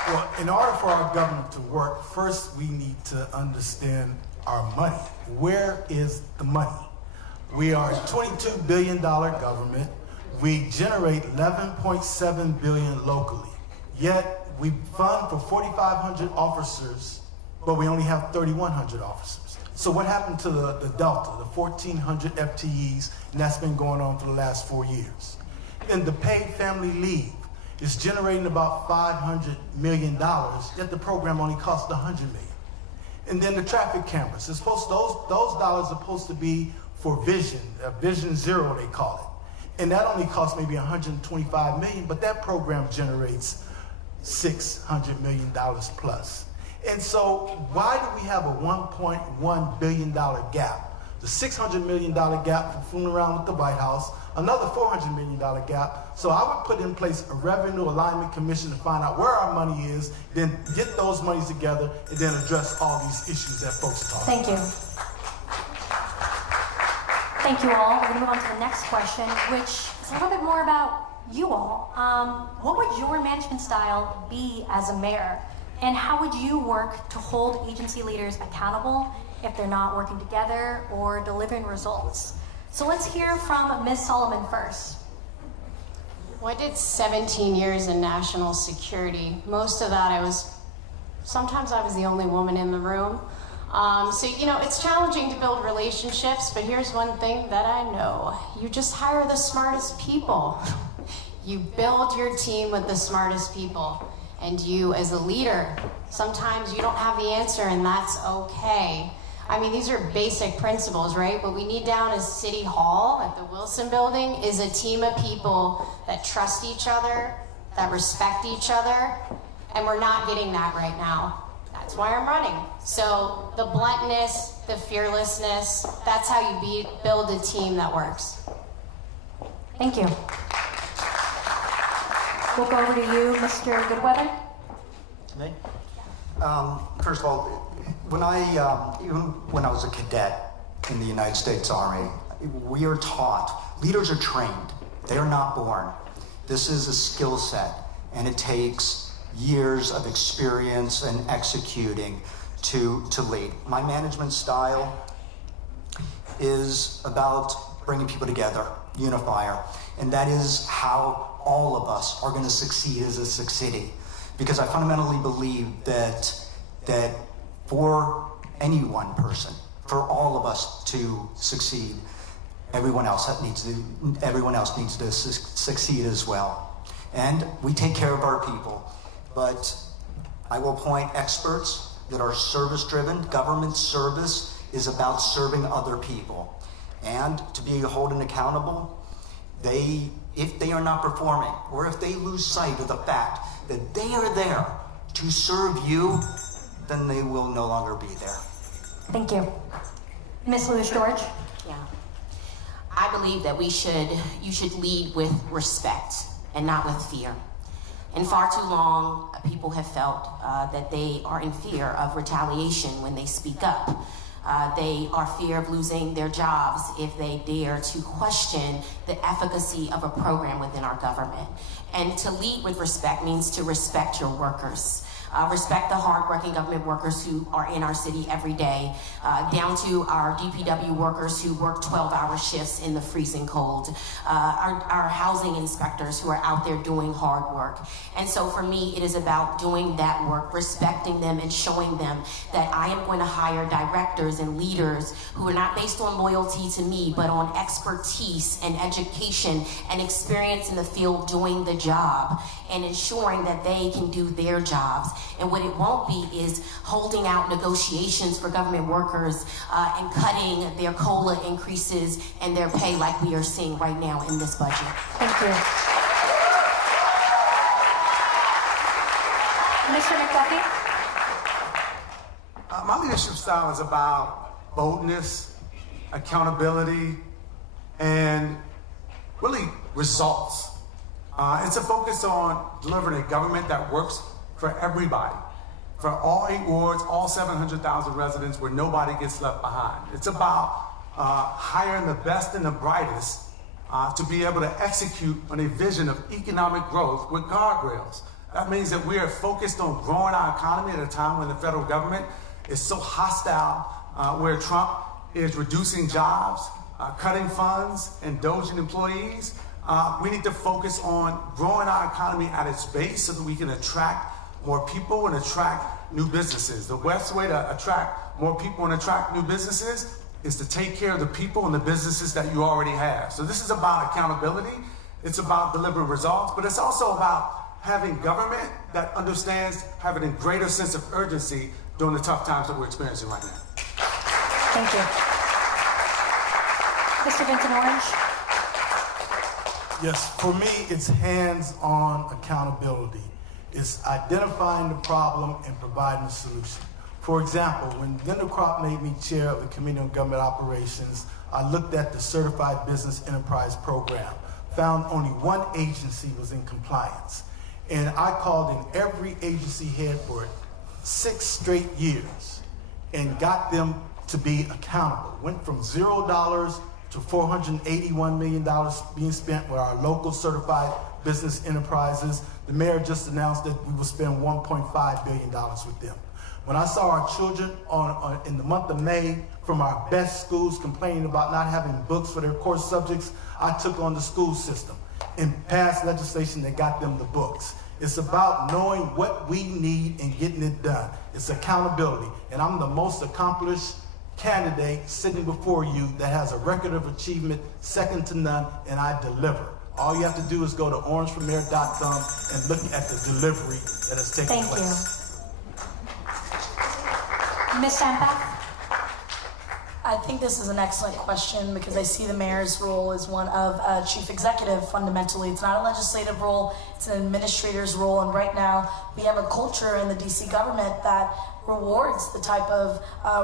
Well, in order for our government to work, first we need to understand our money. Where is the money? We are a $22 billion government. We generate $11.7 billion locally. Yet we fund for 4,500 officers, but we only have 3,100 officers. So what happened to the Delta, the 1,400 FTEs, and that's been going on for the last 4 years. And the paid family leave is generating about $500 million, yet the program only costs $100 million. And then the traffic cameras, it's supposed those dollars are supposed to be for vision, vision zero they call it. And that only costs maybe $125 million, but that program generates $600 million plus. And so why do we have a $1.1 billion gap? The $600 million gap for fooling around with the White House, another $400 million gap. So I would put in place a revenue alignment commission to find out where our money is, then get those monies together, and then address all these issues that folks are talking about. Thank you. Thank you all. We're going to move on to the next question, which is a little bit more about you all. What would your management style be as a mayor? And how would you work to hold agency leaders accountable if they're not working together or delivering results? So let's hear from Ms. Solomon first. Well, I did 17 years in national security. Most of that sometimes I was the only woman in the room. So, it's challenging to build relationships, but here's one thing that I know. You just hire the smartest people. You build your team with the smartest people. And you, as a leader, sometimes you don't have the answer, and that's okay. I mean, these are basic principles, right? What we need down at City Hall, at the Wilson Building, is a team of people that trust each other, that respect each other, and we're not getting that right now. That's why I'm running. So the bluntness, the fearlessness, that's how you build a team that works. Thank you. We'll go over to you, Mr. Goodweather. Me? First of all, even when I was a cadet in the United States Army, we are taught, leaders are trained, they are not born. This is a skill set, and it takes years of experience and executing to lead. My management style is about bringing people together, unifier, and that is how all of us are going to succeed as a city. Because I fundamentally believe that for any one person, for all of us to succeed, everyone else needs to succeed as well. And we take care of our people. But I will appoint experts that are service-driven. Government service is about serving other people. And to be holding accountable, if they are not performing, or if they lose sight of the fact that they are there to serve you, then they will no longer be there. Thank you. Ms. Lewis George. Yeah. I believe that you should lead with respect and not with fear. And far too long, people have felt that they are in fear of retaliation when they speak up. They are fear of losing their jobs if they dare to question the efficacy of a program within our government. And to lead with respect means to respect your workers. Respect the hard-working government workers who are in our city every day, down to our DPW workers who work 12-hour shifts in the freezing cold, our housing inspectors who are out there doing hard work. And so for me, it is about doing that work, respecting them and showing them that I am going to hire directors and leaders who are not based on loyalty to me, but on expertise and education and experience in the field doing the job and ensuring that they can do their jobs. And what it won't be is holding out negotiations for government workers and cutting their COLA increases and their pay like we are seeing right now in this budget. Thank you. Mr. McDuffie? My leadership style is about boldness, accountability, and really results. It's a focus on delivering a government that works for everybody, for all 8 wards, all 700,000 residents, where nobody gets left behind. It's about hiring the best and the brightest to be able to execute on a vision of economic growth with guardrails. That means that we are focused on growing our economy at a time when the federal government is so hostile, where Trump is reducing jobs, cutting funds, and doging employees. We need to focus on growing our economy at its base so that we can attract more people and attract new businesses. The best way to attract more people and attract new businesses is to take care of the people and the businesses that you already have. So this is about accountability. It's about delivering results, but it's also about having government that understands having a greater sense of urgency during the tough times that we're experiencing right now. Thank you. Mr. Vincent Orange? Yes, for me, it's hands-on accountability. It's identifying the problem and providing a solution. For example, when Linda Kropp made me chair of the Committee on Government Operations, I looked at the Certified Business Enterprise Program, found only one agency was in compliance. And I called in every agency head for 6 straight years and got them to be accountable. Went from $0 to $481 million being spent with our local certified business enterprises. The mayor just announced that we will spend $1.5 billion with them. When I saw our children in the month of May from our best schools complaining about not having books for their core subjects, I took on the school system and passed legislation that got them the books. It's about knowing what we need and getting it done. It's accountability. And I'm the most accomplished candidate sitting before you that has a record of achievement second to none, and I deliver. All you have to do is go to orangeformayor.com and look at the delivery that has taken place. Thank you. Ms. Sampath? I think this is an excellent question because I see the mayor's role as one of chief executive fundamentally. It's not a legislative role, it's an administrator's role, and right now we have a culture in the DC government that rewards the type of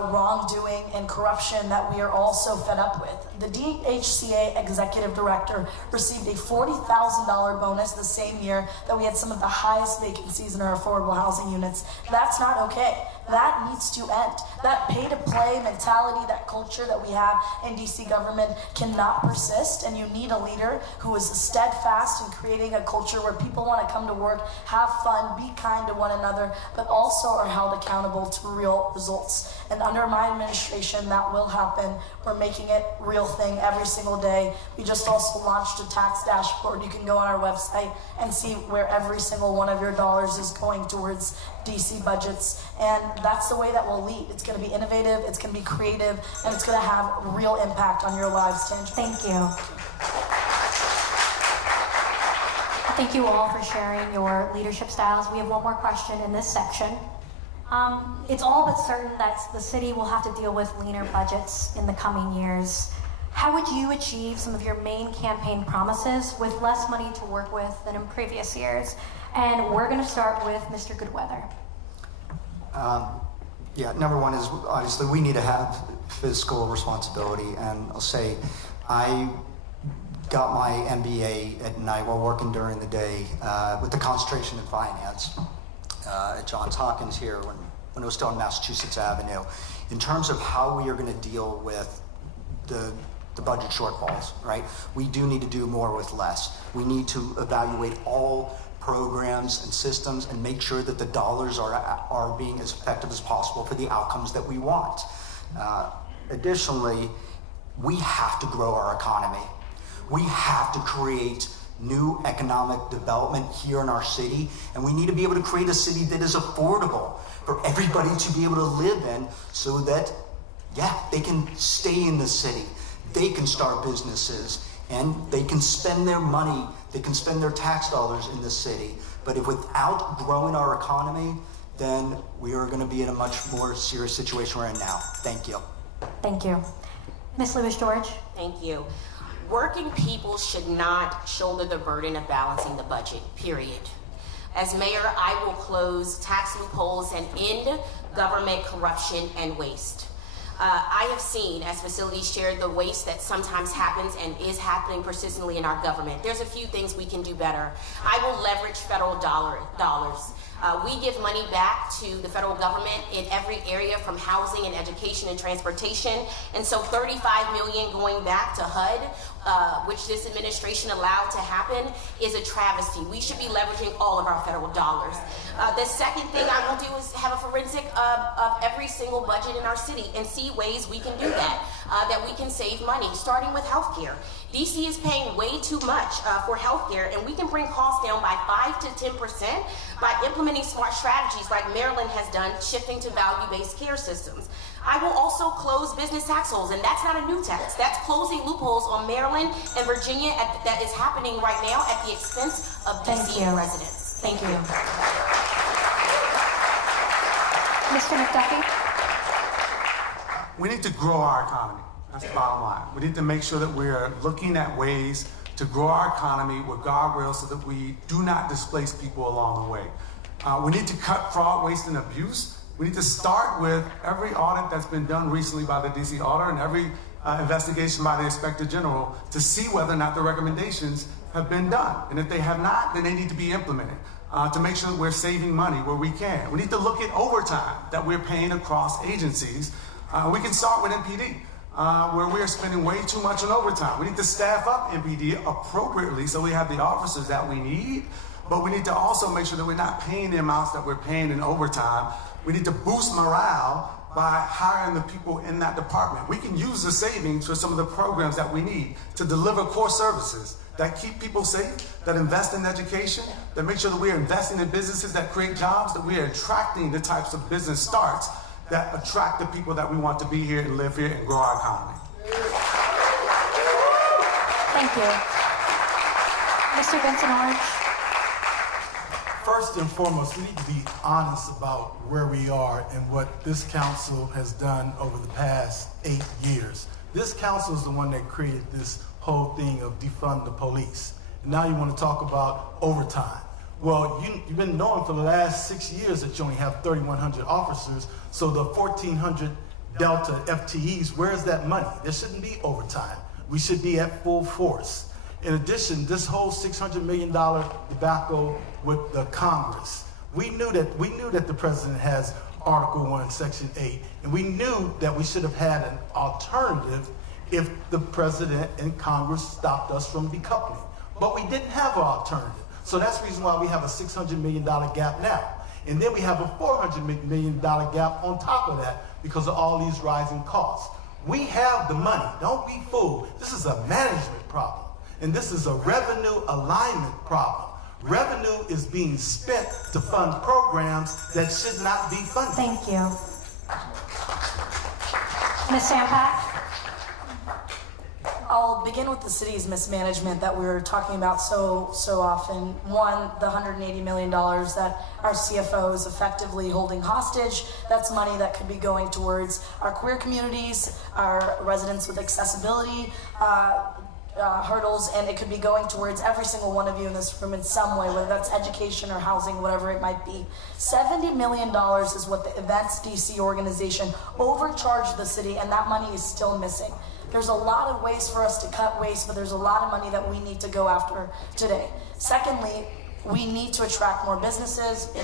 wrongdoing and corruption that we are all so fed up with. The DHCA executive director received a $40,000 bonus the same year that we had some of the highest vacancies in our affordable housing units. That's not okay. That needs to end. That pay-to-play mentality, that culture that we have in DC government cannot persist, and you need a leader who is steadfast in creating a culture where people want to come to work, have fun, be kind to one another, but also are held accountable to real results. And under my administration, that will happen. We're making it a real thing every single day. We just also launched a tax dashboard. You can go on our website and see where every single one of your dollars is going towards DC budgets. And that's the way that we'll lead. It's going to be innovative, it's going to be creative, and it's going to have real impact on your lives, tangibly. Thank you. Thank you all for sharing your leadership styles. We have one more question in this section. It's all but certain that the city will have to deal with leaner budgets in the coming years. How would you achieve some of your main campaign promises with less money to work with than in previous years? And we're going to start with Mr. Goodweather. Yeah, number one is obviously we need to have fiscal responsibility, and I'll say I got my MBA at night while working during the day with the concentration in finance at Johns Hopkins here when it was still on Massachusetts Avenue. In terms of how we are going to deal with the budget shortfalls, right? We do need to do more with less. We need to evaluate all programs and systems and make sure that the dollars are being as effective as possible for the outcomes that we want. Additionally, we have to grow our economy. We have to create new economic development here in our city, and we need to be able to create a city that is affordable for everybody to be able to live in so that, yeah, they can stay in the city, they can start businesses, and they can spend their money, they can spend their tax dollars in the city. But if without growing our economy, then we are going to be in a much more serious situation we're in now. Thank you. Thank you. Ms. Lewis-George? Thank you. Working people should not shoulder the burden of balancing the budget, period. As mayor, I will close tax loopholes and end government corruption and waste. I have seen, as facilities shared, the waste that sometimes happens and is happening persistently in our government. There's a few things we can do better. I will leverage federal dollars. We give money back to the federal government in every area, from housing and education and transportation. And so $35 million going back to HUD, which this administration allowed to happen, is a travesty. We should be leveraging all of our federal dollars. The second thing I will do is have a forensic of every single budget in our city and see ways we can do that, that we can save money, starting with healthcare. D.C. is paying way too much for healthcare, and we can bring costs down by 5 to 10% by implementing smart strategies like Maryland has done, shifting to value-based care systems. I will also close business tax holes, and that's not a new tax. That's closing loopholes on Maryland and Virginia that is happening right now at the expense of D.C. residents. Thank you. Mr. McDuffie? We need to grow our economy. That's the bottom line. We need to make sure that we're looking at ways to grow our economy with guardrails so that we do not displace people along the way. We need to cut fraud, waste, and abuse. We need to start with every audit that's been done recently by the D.C. Auditor and every investigation by the Inspector General to see whether or not the recommendations have been done. And if they have not, then they need to be implemented to make sure that we're saving money where we can. We need to look at overtime that we're paying across agencies. We can start with MPD. Where we are spending way too much on overtime. We need to staff up MPD appropriately so we have the officers that we need, but we need to also make sure that we're not paying the amounts that we're paying in overtime. We need to boost morale by hiring the people in that department. We can use the savings for some of the programs that we need to deliver core services that keep people safe, that invest in education, that make sure that we are investing in businesses that create jobs, that we are attracting the types of business starts that attract the people that we want to be here and live here and grow our economy. Thank you. Mr. Vincent Orange? First and foremost, we need to be honest about where we are and what this council has done over the past 8 years. This council is the one that created this whole thing of defund the police. And now you want to talk about overtime. Well, you've been knowing for the last 6 years that you only have 3,100 officers, so the 1,400 Delta FTEs, where's that money? There shouldn't be overtime. We should be at full force. In addition, this whole $600 million debacle with the Congress, we knew that the president has Article 1, Section 8, and we knew that we should have had an alternative if the president and Congress stopped us from decoupling. But we didn't have an alternative. So that's the reason why we have a $600 million gap now. And then we have a $400 million gap on top of that because of all these rising costs. We have the money. Don't be fooled. This is a management problem. And this is a revenue alignment problem. Revenue is being spent to fund programs that should not be funded. Thank you. Ms. Sampak? I'll begin with the city's mismanagement that we were talking about so often. One, the $180 million that our CFO is effectively holding hostage. That's money that could be going towards our queer communities, our residents with accessibility hurdles, and it could be going towards every single one of you in this room in some way, whether that's education or housing, whatever it might be. $70 million is what the Events DC organization overcharged the city, and that money is still missing. There's a lot of ways for us to cut waste, but there's a lot of money that we need to go after today. Secondly, we need to attract more businesses. The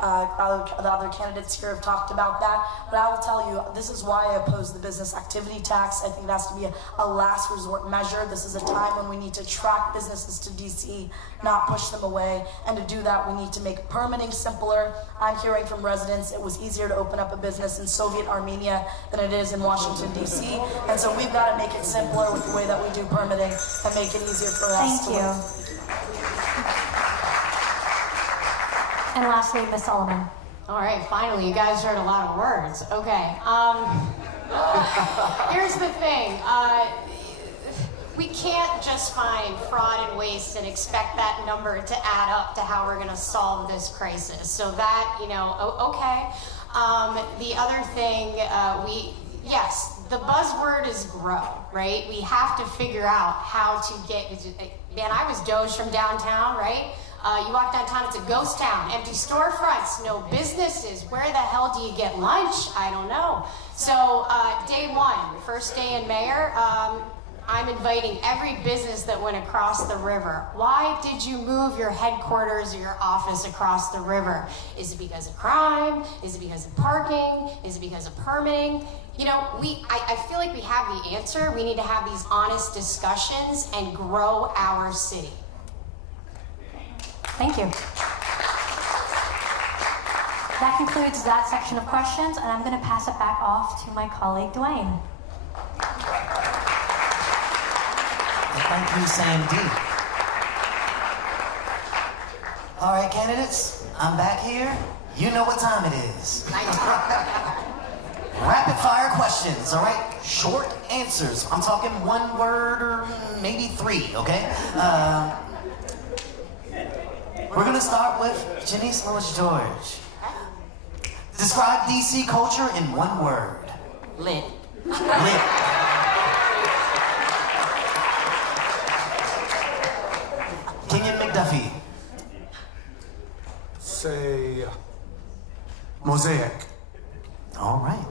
other candidates here have talked about that, but I will tell you, this is why I oppose the business activity tax. I think it has to be a last resort measure. This is a time when we need to attract businesses to DC, not push them away. And to do that, we need to make permitting simpler. I'm hearing from residents it was easier to open up a business in Soviet Armenia than it is in Washington, DC. And so we've got to make it simpler with the way that we do permitting and make it easier for us to live. And lastly, Ms. Solomon. All right, finally, you guys heard a lot of words. Okay. Here's the thing. We can't just find fraud and waste and expect that number to add up to how we're going to solve this crisis. So that, okay. The other thing, yes, the buzzword is grow, right? We have to figure out how to get, man, I was Doge from downtown, right? You walk downtown, it's a ghost town, empty storefronts, no businesses. Where the hell do you get lunch? I don't know. So day one, first day in mayor, I'm inviting every business that went across the river. Why did you move your headquarters or your office across the river? Is it because of crime? Is it because of parking? Is it because of permitting? You know, I feel like we have the answer. We need to have these honest discussions and grow our city. Thank you. That concludes that section of questions, and I'm going to pass it back off to my colleague, Dwayne. Thank you, Sam D. All right, candidates, I'm back here. You know what time it is. Rapid fire questions, all right? Short answers. I'm talking one word or maybe three, okay? We're gonna start with Janice Lewis George. Describe D.C. culture in one word. Lit. Lit. Kenyon McDuffie. Say mosaic. All right.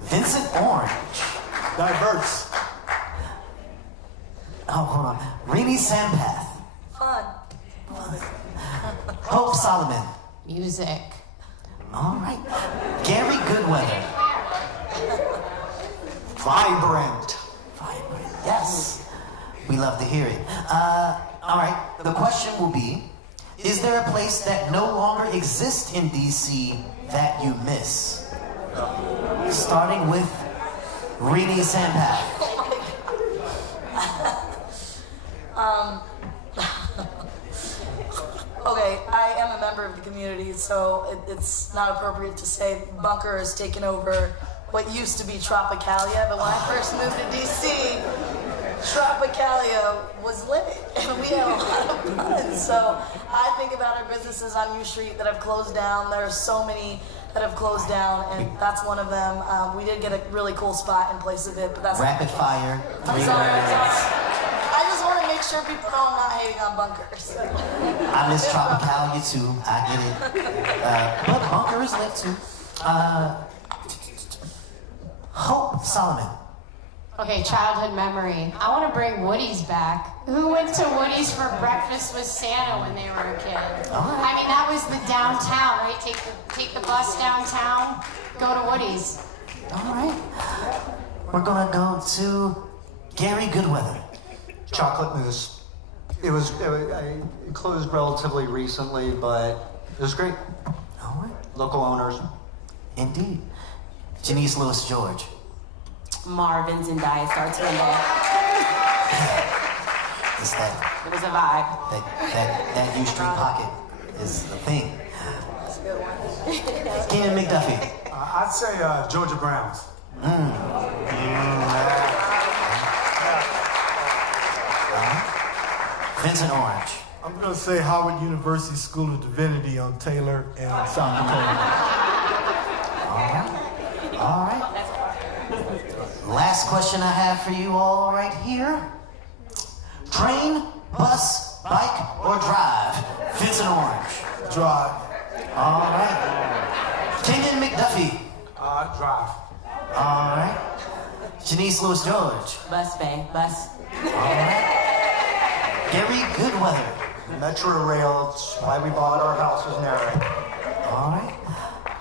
Vincent Orange. Diverse. Oh, hold on. Renee Sampath. Fun. Hope Solomon. Music. All right. Gary Goodweather. Vibrant. Vibrant. Yes. We love to hear it. All right. The question will be, is there a place that no longer exists in D.C. that you miss? Starting with Renee Sampath. Okay, I am a member of the community, so it's not appropriate to say Bunker has taken over what used to be Tropicalia, but when I first moved to DC, Tropicalia was lit, and we had a lot of fun. So I think about our businesses on U Street that have closed down. There are so many that have closed down, and that's one of them. We did get a really cool spot in place of it, but that's Rapid fire. I'm sorry. I just want to make sure people know I'm not hating on bunkers. I miss Tropicalia too. I get it. But Bunker is lit too. Hope Solomon. Okay, childhood memory. I want to bring Woody's back. Who went to Woody's for breakfast with Santa when they were a kid? I mean, that was the downtown, right? Take the bus downtown, go to Woody's. All right. We're gonna go to Gary Goodweather. Chocolate mousse. It closed relatively recently, but it was great. All right. Local owners. Indeed. Janice Lewis George. Marvin's and Diet starts Monday. It's that It was a vibe. that U Street pocket is the thing. Kenyon McDuffie. I'd say Georgia Browns. Vincent Orange. I'm going to say Howard University School of Divinity on Taylor and South Dakota. All right. Last question I have for you all right here. Train, bus, bike, or drive? Vincent Orange. Drive. All right. Kenyon McDuffie. Drive. All right. Janice Lewis George. Bus bay, bus. All right. Gary Goodweather. Metro Rail, it's why we bought our houses near All right.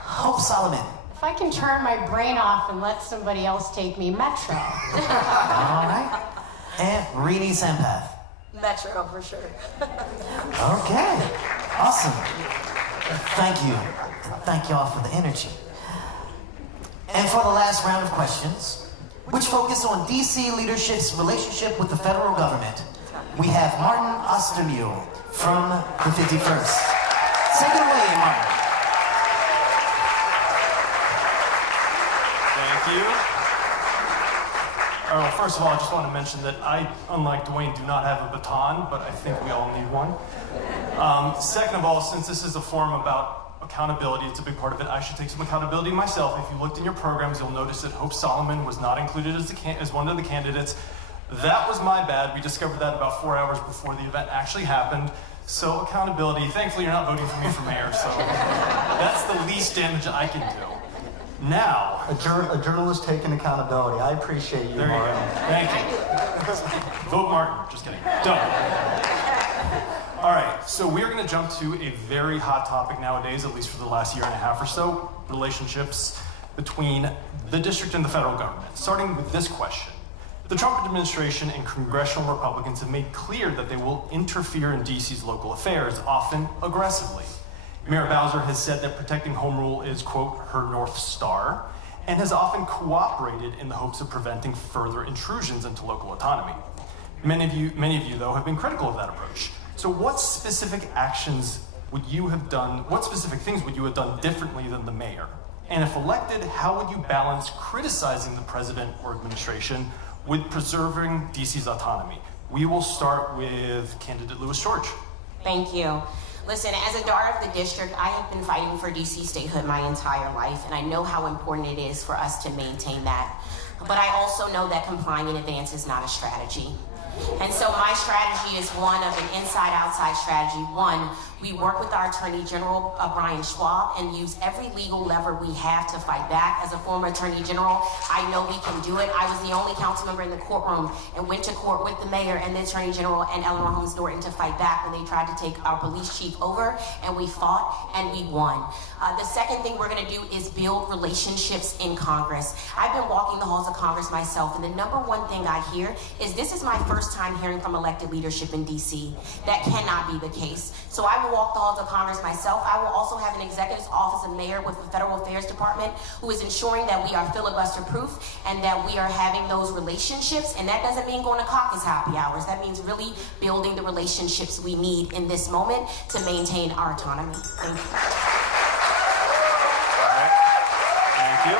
Hope Solomon. If I can turn my brain off and let somebody else take me, Metro. All right. And Renee Sampath. Metro for sure. Okay. Awesome. Thank you. Thank y'all for the energy. And for the last round of questions, which focus on D.C. leadership's relationship with the federal government, we have Martin Ostermule from the 51st. Take it away, Martin. Thank you. Well, first of all, I just want to mention that I, unlike Dwayne, do not have a baton, but I think we all need one. Second of all, since this is a forum about accountability, it's a big part of it, I should take some accountability myself. If you looked in your programs, you'll notice that Hope Solomon was not included as one of the candidates. That was my bad. We discovered that about 4 hours before the event actually happened. So accountability, thankfully you're not voting for me for mayor, so that's the least damage I can do. Now, A journalist taking accountability. I appreciate you, there you go. Martin. Thank you. Vote Martin. Just kidding. Don't. All right, so we're going to jump to a very hot topic nowadays, at least for the last year and a half or so, relationships between the district and the federal government. Starting with this question. The Trump administration and congressional Republicans have made clear that they will interfere in D.C.'s local affairs, often aggressively. Mayor Bowser has said that protecting home rule is, quote, her North Star, and has often cooperated in the hopes of preventing further intrusions into local autonomy. Many of you, though, have been critical of that approach. So what specific things would you have done differently than the mayor? And if elected, how would you balance criticizing the president or administration with preserving D.C.'s autonomy? We will start with candidate Louis George. Thank you. Listen, as a daughter of the district, I have been fighting for D.C. statehood my entire life, and I know how important it is for us to maintain that. But I also know that complying in advance is not a strategy. And so my strategy is one of an inside-outside strategy. One, we work with our Attorney General, Brian Schwab, and use every legal lever we have to fight back. As a former Attorney General, I know we can do it. I was the only council member in the courtroom and went to court with the mayor and the Attorney General and Eleanor Holmes Norton to fight back when they tried to take our police chief over, and we fought and we won. The second thing we're gonna do is build relationships in Congress. I've been walking the halls of Congress myself, and the number one thing I hear is this is my first time hearing from elected leadership in D.C. That cannot be the case. So I will walk the halls of Congress myself. I will also have an executive office of mayor with the Federal Affairs Department who is ensuring that we are filibuster proof and that we are having those relationships. And that doesn't mean going to caucus happy hours. That means really building the relationships we need in this moment to maintain our autonomy. Thank you. Thank you.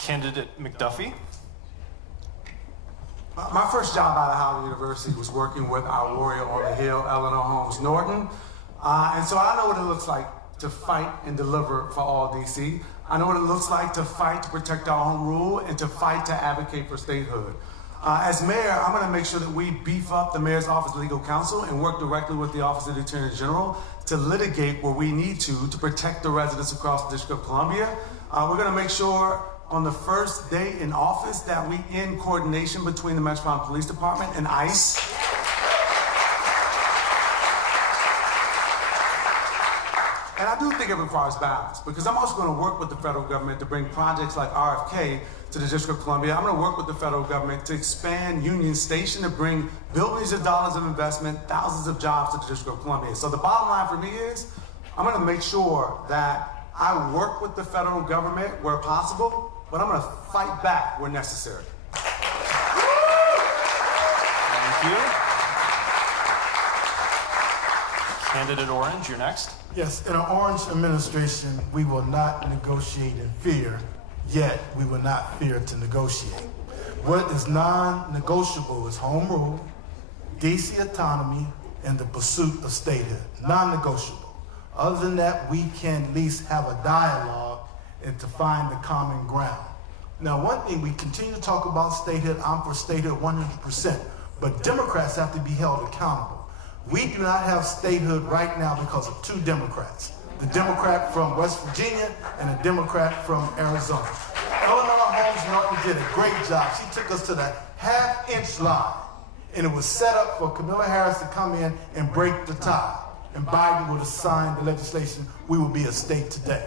Candidate McDuffie. My first job out of Howard University was working with our warrior on the Hill, Eleanor Holmes Norton. And so I know what it looks like to fight and deliver for all DC. I know what it looks like to fight to protect our home rule and to fight to advocate for statehood. As mayor, I'm gonna make sure that we beef up the mayor's office of legal counsel and work directly with the office of the Attorney General to litigate where we need to protect the residents across the District of Columbia. We're gonna make sure on the first day in office that we end coordination between the Metropolitan Police Department and ICE. And I do think it requires balance, because I'm also going to work with the federal government to bring projects like RFK to the District of Columbia. I'm going to work with the federal government to expand Union Station to bring billions of dollars of investment, thousands of jobs to the District of Columbia. So the bottom line for me is, I'm going to make sure that I work with the federal government where possible, but I'm going to fight back where necessary. Thank you. Candidate Orange, you're next. Yes, in an Orange administration, we will not negotiate in fear, yet we will not fear to negotiate. What is non-negotiable is home rule, D.C. autonomy, and the pursuit of statehood. Non-negotiable. Other than that, we can at least have a dialogue and to find the common ground. Now, one thing, we continue to talk about statehood. I'm for statehood 100%, but Democrats have to be held accountable. We do not have statehood right now because of two Democrats. The Democrat from West Virginia and a Democrat from Arizona. Eleanor Holmes Norton did a great job. She took us to the half-inch line, and it was set up for Kamala Harris to come in and break the tie. And Biden would have signed the legislation, we would be a state today.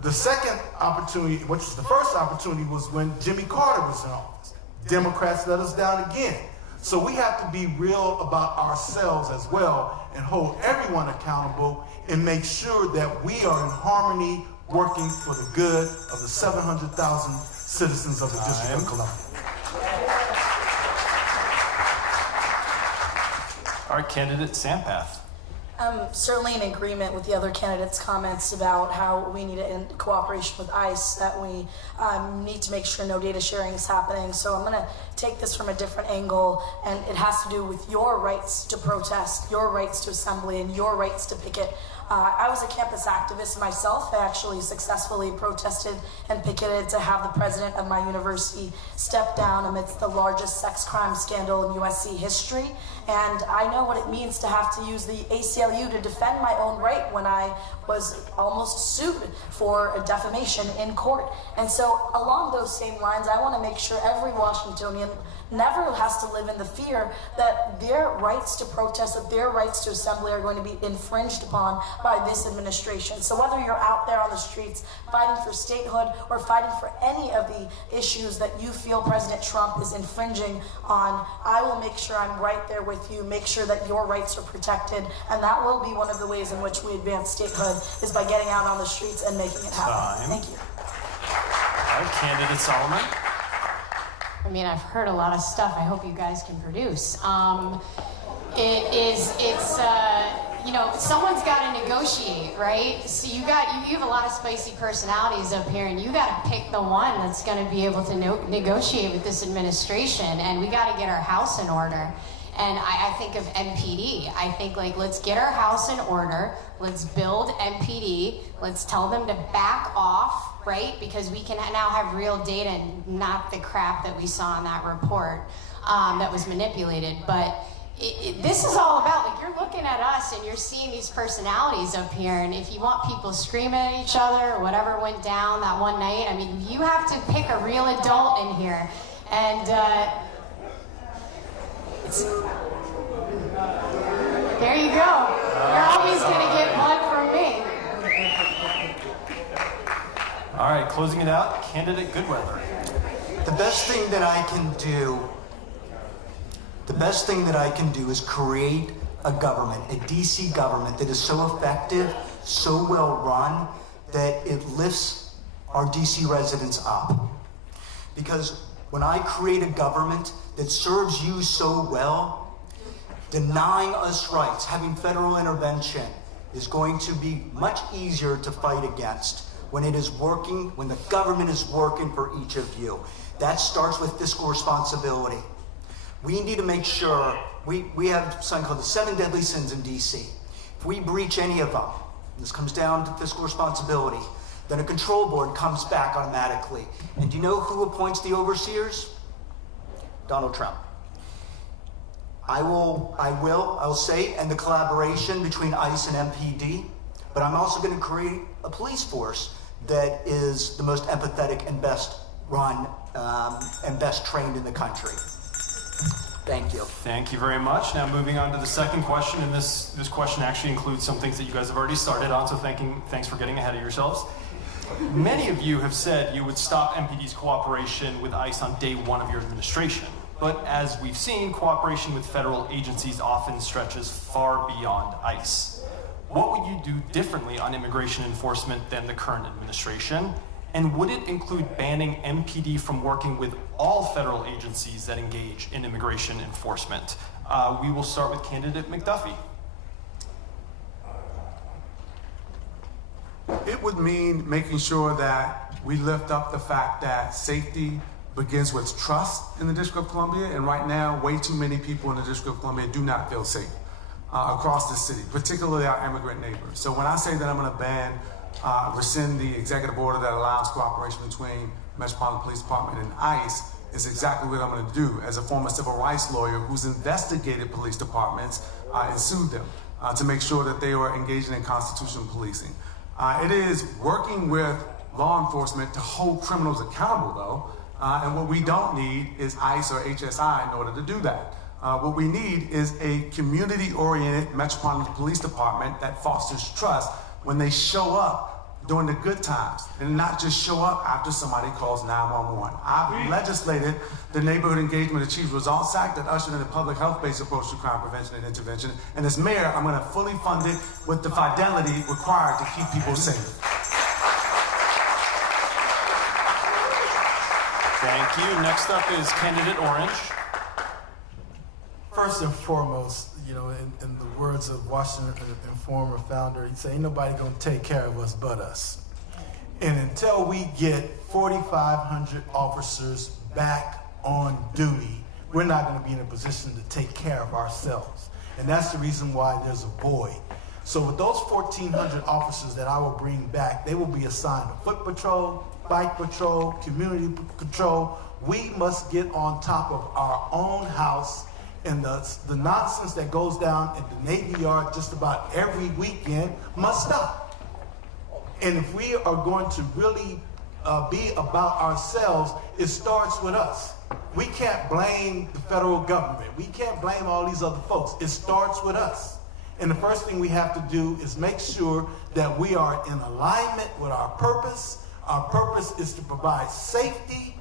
The second opportunity, which was the first opportunity, was when Jimmy Carter was in office. Democrats let us down again. So we have to be real about ourselves as well and hold everyone accountable and make sure that we are in harmony working for the good of the 700,000 citizens of the District of Columbia. All right, candidate Sampath. I'm certainly in agreement with the other candidates' comments about how we need to end cooperation with ICE, that we need to make sure no data sharing is happening. So I'm going to take this from a different angle, and it has to do with your rights to protest, your rights to assembly, and your rights to picket. I was a campus activist myself. I actually successfully protested and picketed to have the president of my university step down amidst the largest sex crime scandal in USC history. And I know what it means to have to use the ACLU to defend my own right when I was almost sued for a defamation in court. And so along those same lines, I want to make sure every Washingtonian never has to live in the fear that their rights to protest, that their rights to assembly are going to be infringed upon by this administration. So whether you're out there on the streets fighting for statehood or fighting for any of the issues that you feel President Trump is infringing on, I will make sure I'm right there with you, make sure that your rights are protected, and that will be one of the ways in which we advance statehood, is by getting out on the streets and making it happen. Thank you. All right, candidate Solomon. I mean, I've heard a lot of stuff I hope you guys can produce. You know, someone's got to negotiate, right? So you have a lot of spicy personalities up here, and you got to pick the one that's going to be able to negotiate with this administration, and we got to get our house in order. And I think of MPD. I think, like, let's get our house in order. Let's build MPD. Let's tell them to back off, right? Because we can now have real data and not the crap that we saw in that report that was manipulated. But this is all about, like, you're looking at us and you're seeing these personalities up here. And if you want people screaming at each other or whatever went down that one night, I mean, you have to pick a real adult in here. And there you go. You're always going to get blood from me. All right, closing it out, candidate Goodweather. The best thing that I can do is create a government, a D.C. government that is so effective, so well run, that it lifts our D.C. residents up. Because when I create a government that serves you so well, denying us rights, having federal intervention is going to be much easier to fight against when it is working, when the government is working for each of you. That starts with fiscal responsibility. We need to make sure, we have something called the 7 deadly sins in DC. If we breach any of them, this comes down to fiscal responsibility, then a control board comes back automatically. And do you know who appoints the overseers? Donald Trump. I will say, and the collaboration between ICE and MPD, but I'm also going to create a police force that is the most empathetic and best run and best trained in the country. Thank you. Thank you very much. Now moving on to the second question, and this question actually includes some things that you guys have already started on, so thanks for getting ahead of yourselves. Many of you have said you would stop MPD's cooperation with ICE on day one of your administration. But as we've seen, cooperation with federal agencies often stretches far beyond ICE. What would you do differently on immigration enforcement than the current administration? And would it include banning MPD from working with all federal agencies that engage in immigration enforcement? We will start with candidate McDuffie. It would mean making sure that we lift up the fact that safety begins with trust in the District of Columbia, and right now, way too many people in the District of Columbia do not feel safe across the city, particularly our immigrant neighbors. So when I say that I'm going to rescind the executive order that allows cooperation between Metropolitan Police Department and ICE, is exactly what I'm going to do as a former civil rights lawyer who's investigated police departments and sued them to make sure that they are engaging in constitutional policing. It is working with law enforcement to hold criminals accountable, though. And what we don't need is ICE or HSI in order to do that. What we need is a community-oriented Metropolitan Police Department that fosters trust when they show up during the good times and not just show up after somebody calls 911. I've legislated the Neighborhood Engagement Achieve Results Act that ushered in a public health-based approach to crime prevention and intervention. And as mayor, I'm going to fully fund it with the fidelity required to keep people safe. Thank you. Next up is candidate Orange. First and foremost, you know, in the words of Washington and former founder, he said, ain't nobody gonna take care of us but us. And until we get 4,500 officers back on duty, we're not gonna be in a position to take care of ourselves. And that's the reason why there's a void. So with those 1,400 officers that I will bring back, they will be assigned to foot patrol, bike patrol, community patrol. We must get on top of our own house And the nonsense that goes down at the Navy Yard just about every weekend must stop. And if we are going to really be about ourselves, it starts with us. We can't blame the federal government. We can't blame all these other folks. It starts with us. And the first thing we have to do is make sure that we are in alignment with our purpose. Our purpose is to provide safety,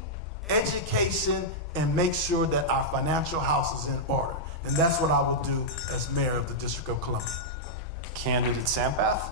education, and make sure that our financial house is in order. And that's what I will do as mayor of the District of Columbia. Candidate Sampath.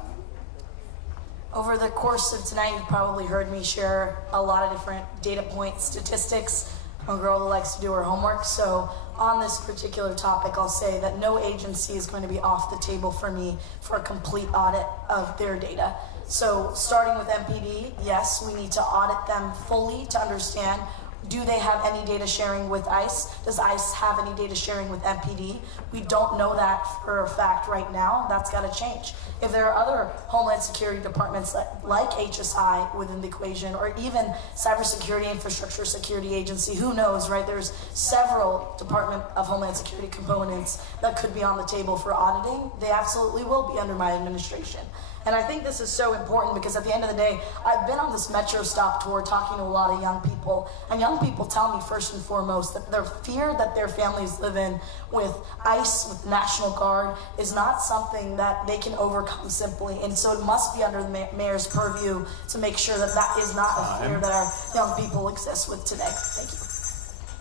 Over the course of tonight, you've probably heard me share a lot of different data points, statistics. I'm a girl who likes to do her homework, so on this particular topic, I'll say that no agency is going to be off the table for me for a complete audit of their data. So starting with MPD, yes, we need to audit them fully to understand, do they have any data sharing with ICE? Does ICE have any data sharing with MPD? We don't know that for a fact right now. That's got to change. If there are other Homeland Security departments like HSI within the equation, or even Cybersecurity Infrastructure Security Agency, who knows, right? There's several Department of Homeland Security components that could be on the table for auditing. They absolutely will be under my administration. And I think this is so important because at the end of the day, I've been on this Metro Stop tour talking to a lot of young people, and young people tell me first and foremost that their fear that their families live in with ICE, with the National Guard, is not something that they can overcome simply. And so it must be under the mayor's purview to make sure that that is not a fear that our young people exist with today. Thank you.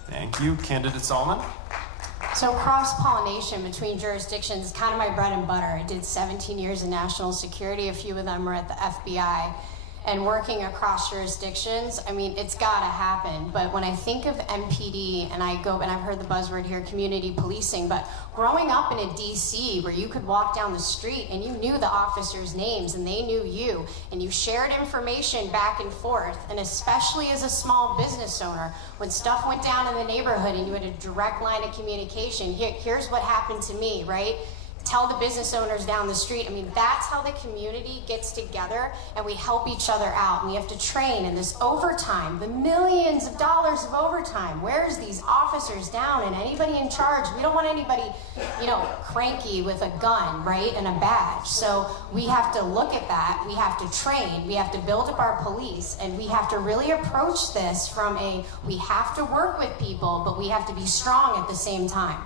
Thank you. Candidate Solomon. So cross-pollination between jurisdictions is kind of my bread and butter. I did 17 years in national security. A few of them were at the FBI. And working across jurisdictions, I mean, it's got to happen. But when I think of MPD, and I go, and I've heard the buzzword here, community policing, but growing up in a D.C. where you could walk down the street and you knew the officers' names and they knew you, and you shared information back and forth, and especially as a small business owner, when stuff went down in the neighborhood and you had a direct line of communication, here's what happened to me, right? Tell the business owners down the street. I mean, that's how the community gets together and we help each other out. And we have to train in this overtime, the millions of dollars of overtime. Where's these officers down and anybody in charge? We don't want anybody, cranky with a gun, right, and a badge. So we have to look at that. We have to train. We have to build up our police. And we have to really approach this from we have to work with people, but we have to be strong at the same time.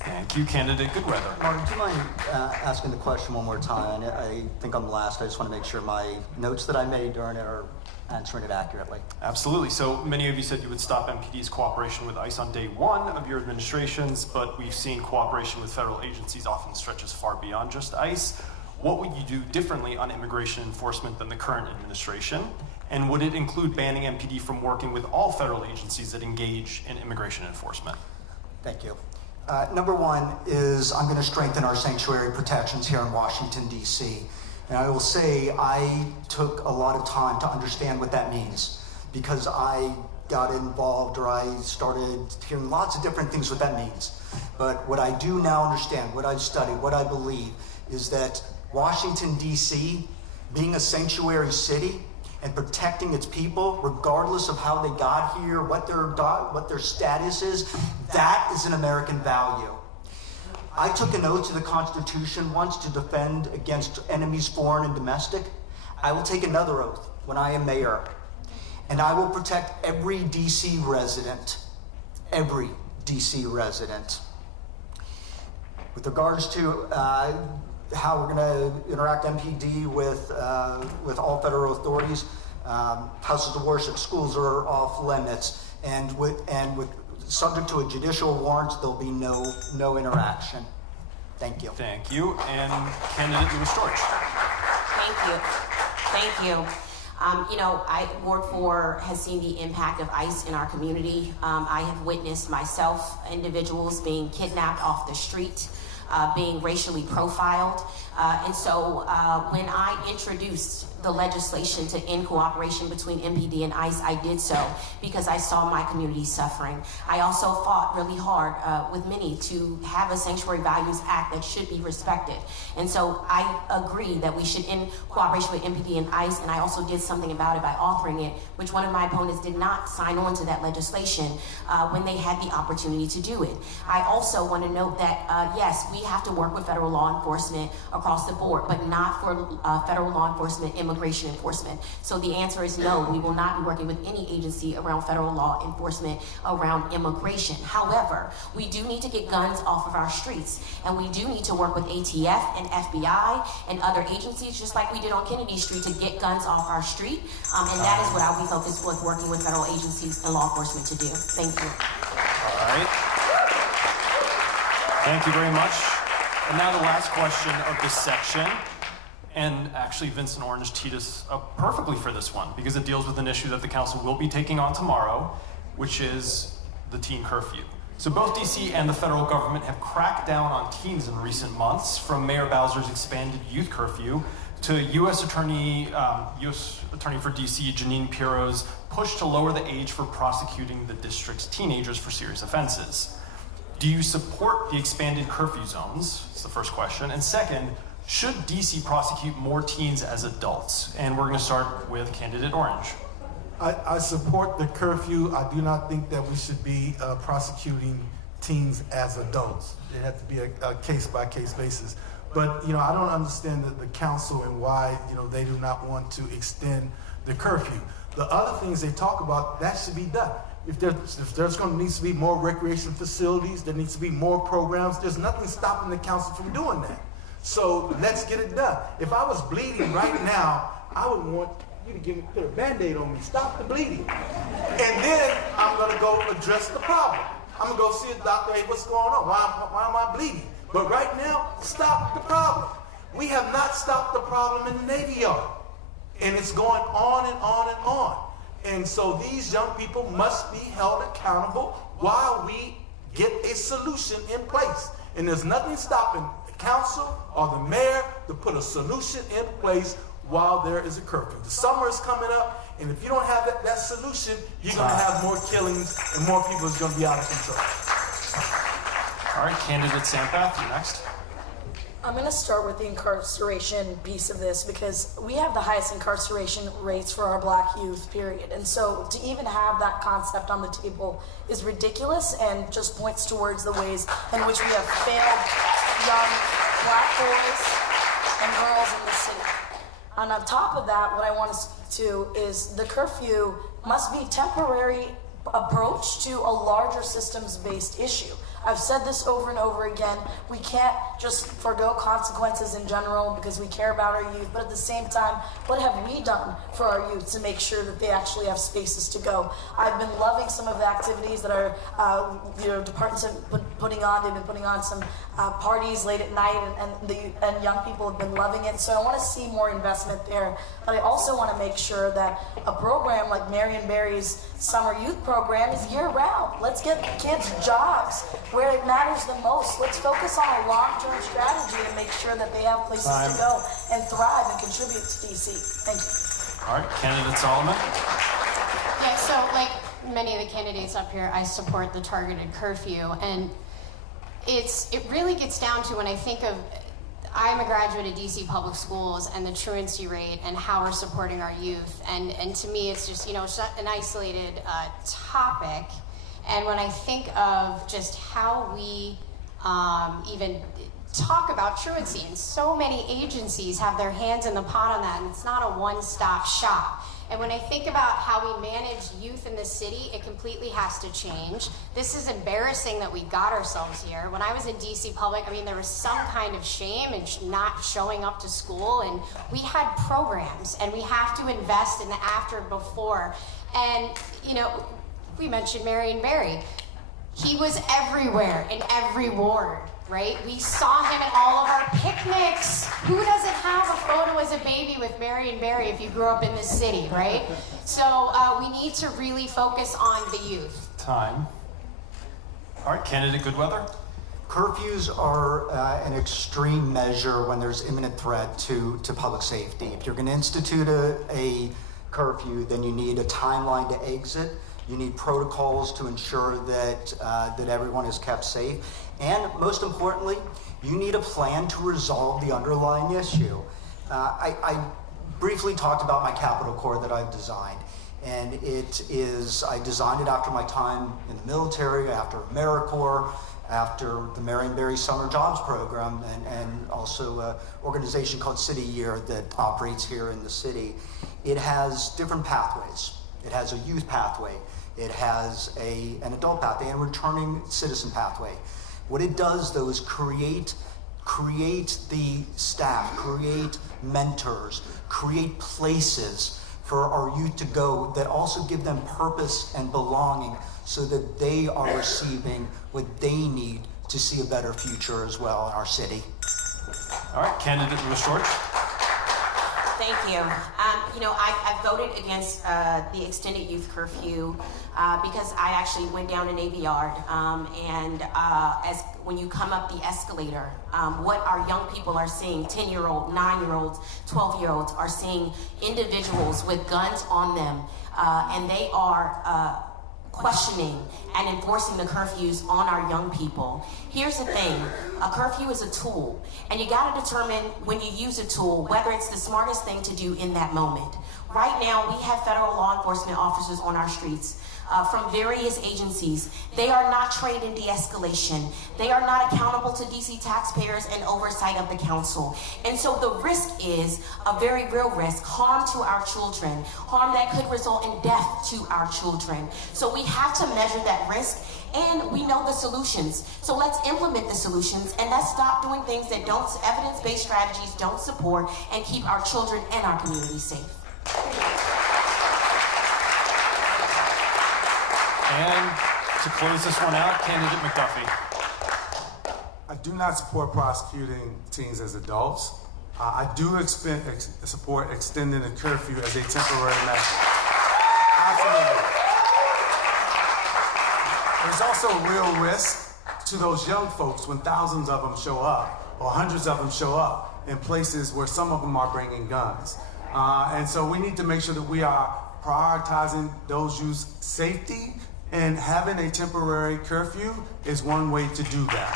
Thank you, Candidate Goodweather. Martin, do you mind asking the question one more time? I think I'm last. I just want to make sure my notes that I made during it are answering it accurately. Absolutely. So many of you said you would stop MPD's cooperation with ICE on day one of your administrations, but we've seen cooperation with federal agencies often stretches far beyond just ICE. What would you do differently on immigration enforcement than the current administration? And would it include banning MPD from working with all federal agencies that engage in immigration enforcement? Thank you. Number one is I'm going to strengthen our sanctuary protections here in Washington, D.C. And I will say I took a lot of time to understand what that means because I got involved or I started hearing lots of different things what that means. But what I do now understand, what I've studied, what I believe is that Washington, D.C., being a sanctuary city and protecting its people, regardless of how they got here, what their status is, that is an American value. I took an oath to the Constitution once to defend against enemies, foreign and domestic. I will take another oath when I am mayor, and I will protect every D.C. resident, every D.C. resident. With regards to how we're going to interact MPD with all federal authorities. Houses of worship, schools are off limits, and with subject to a judicial warrant, there'll be no interaction. Thank you. Thank you. And Candidate Louis George. Thank you. Ward 4 has seen the impact of ICE in our community. I have witnessed myself individuals being kidnapped off the street. being racially profiled. And so when I introduced the legislation to end cooperation between MPD and ICE, I did so because I saw my community suffering. I also fought really hard with many to have a Sanctuary Values Act that should be respected. And so I agree that we should end cooperation with MPD and ICE, and I also did something about it by authoring it, which one of my opponents did not sign on to that legislation when they had the opportunity to do it. I also want to note that, yes, we have to work with federal law enforcement across the board, but not for federal law enforcement immigration enforcement. So the answer is no, we will not be working with any agency around federal law enforcement around immigration. However, we do need to get guns off of our streets, and we do need to work with ATF and FBI and other agencies, just like we did on Kennedy Street, to get guns off our street. And that is what I'll be focused with, working with federal agencies and law enforcement to do. Thank you. All right. Thank you very much. And now the last question of this section. And actually, Vincent Orange teed us up perfectly for this one because it deals with an issue that the council will be taking on tomorrow, which is the teen curfew. So both D.C. and the federal government have cracked down on teens in recent months, from Mayor Bowser's expanded youth curfew to U.S. Attorney for D.C. Janine Pirro's push to lower the age for prosecuting the district's teenagers for serious offenses. Do you support the expanded curfew zones? That's the first question. And second, should DC prosecute more teens as adults? And we're going to start with candidate Orange. I support the curfew. I do not think that we should be prosecuting teens as adults. It has to be a case-by-case basis. But I don't understand the council and why they do not want to extend the curfew. The other things they talk about, that should be done. If there's going to need to be more recreation facilities, there needs to be more programs. There's nothing stopping the council from doing that. So let's get it done. If I was bleeding right now, I would want you to put a Band-Aid on me, stop the bleeding. And then I'm gonna go address the problem. I'm gonna go see a doctor, hey, what's going on? Why am I bleeding? But right now, stop the problem. We have not stopped the problem in the Navy Yard. And it's going on and on and on. And so these young people must be held accountable while we get a solution in place. And there's nothing stopping council or the mayor to put a solution in place while there is a curfew. The summer is coming up, and if you don't have that solution, you're going to have more killings and more people is going to be out of control. All right, candidate Sampath, you're next. I'm going to start with the incarceration piece of this because we have the highest incarceration rates for our black youth, period. And so to even have that concept on the table is ridiculous and just points towards the ways in which we have failed young black boys and girls in this city. And on top of that, what I want to speak to is the curfew must be a temporary approach to a larger systems-based issue. I've said this over and over again. We can't just forgo consequences in general because we care about our youth, but at the same time, what have we done for our youth to make sure that they actually have spaces to go? I've been loving some of the activities that our departments have been putting on. They've been putting on some parties late at night, and young people have been loving it. So I want to see more investment there. But I also want to make sure that a program like Marion Barry's summer youth program is year-round. Let's get kids jobs where it matters the most. Let's focus on a long-term strategy and make sure that they have places to go and thrive and contribute to DC. Thank you. All right, candidate Solomon. Yeah, so like many of the candidates up here, I support the targeted curfew, and it really gets down to when I think of, I'm a graduate of DC public schools and the truancy rate and how we're supporting our youth, and to me it's just, it's not an isolated topic. And when I think of just how we even talk about truancy, and so many agencies have their hands in the pot on that, and it's not a one-stop shop. And when I think about how we manage youth in this city, it completely has to change. This is embarrassing that we got ourselves here. When I was in DC Public, there was some kind of shame in not showing up to school, and we had programs, and we have to invest in the after and before. And, we mentioned Marion Barry. He was everywhere in every ward, right? We saw him at all of our picnics. Who doesn't have a photo as a baby with Marion Barry if you grew up in this city, right? So we need to really focus on the youth. Time. All right, candidate Goodweather. Curfews are an extreme measure when there's imminent threat to public safety. If you're going to institute a curfew, then you need a timeline to exit. You need protocols to ensure that that everyone is kept safe. And most importantly, you need a plan to resolve the underlying issue. I briefly talked about my Capitol Corps that I've designed. And I designed it after my time in the military, after AmeriCorps, after the Marion Barry Summer Jobs Program, and also an organization called City Year that operates here in the city. It has different pathways. It has a youth pathway. It has an adult pathway and a returning citizen pathway. What it does, though, is create the staff, create mentors, create places for our youth to go that also give them purpose and belonging so that they are receiving what they need to see a better future as well in our city. All right, candidate Louis George. Thank you. I voted against the extended youth curfew because I actually went down a Navy Yard, and when you come up the escalator, what our young people are seeing, 10-year-old, 9-year-olds, 12-year-olds are seeing individuals with guns on them, and they are questioning and enforcing the curfews on our young people. Here's the thing, a curfew is a tool, and you gotta determine when you use a tool whether it's the smartest thing to do in that moment. Right now, we have federal law enforcement officers on our streets from various agencies. They are not trained in de-escalation. They are not accountable to D.C. taxpayers and oversight of the council. And so the risk is a very real risk, harm to our children, harm that could result in death to our children. So we have to measure that risk, and we know the solutions. So let's implement the solutions, and let's stop doing things that evidence-based strategies don't support and keep our children and our communities safe. And to close this one out, candidate McDuffie. I do not support prosecuting teens as adults. I do support extending the curfew as a temporary measure. Absolutely. There's also a real risk to those young folks when thousands of them show up, or hundreds of them show up in places where some of them are bringing guns. And so we need to make sure that we are prioritizing those youth's safety, and having a temporary curfew is one way to do that.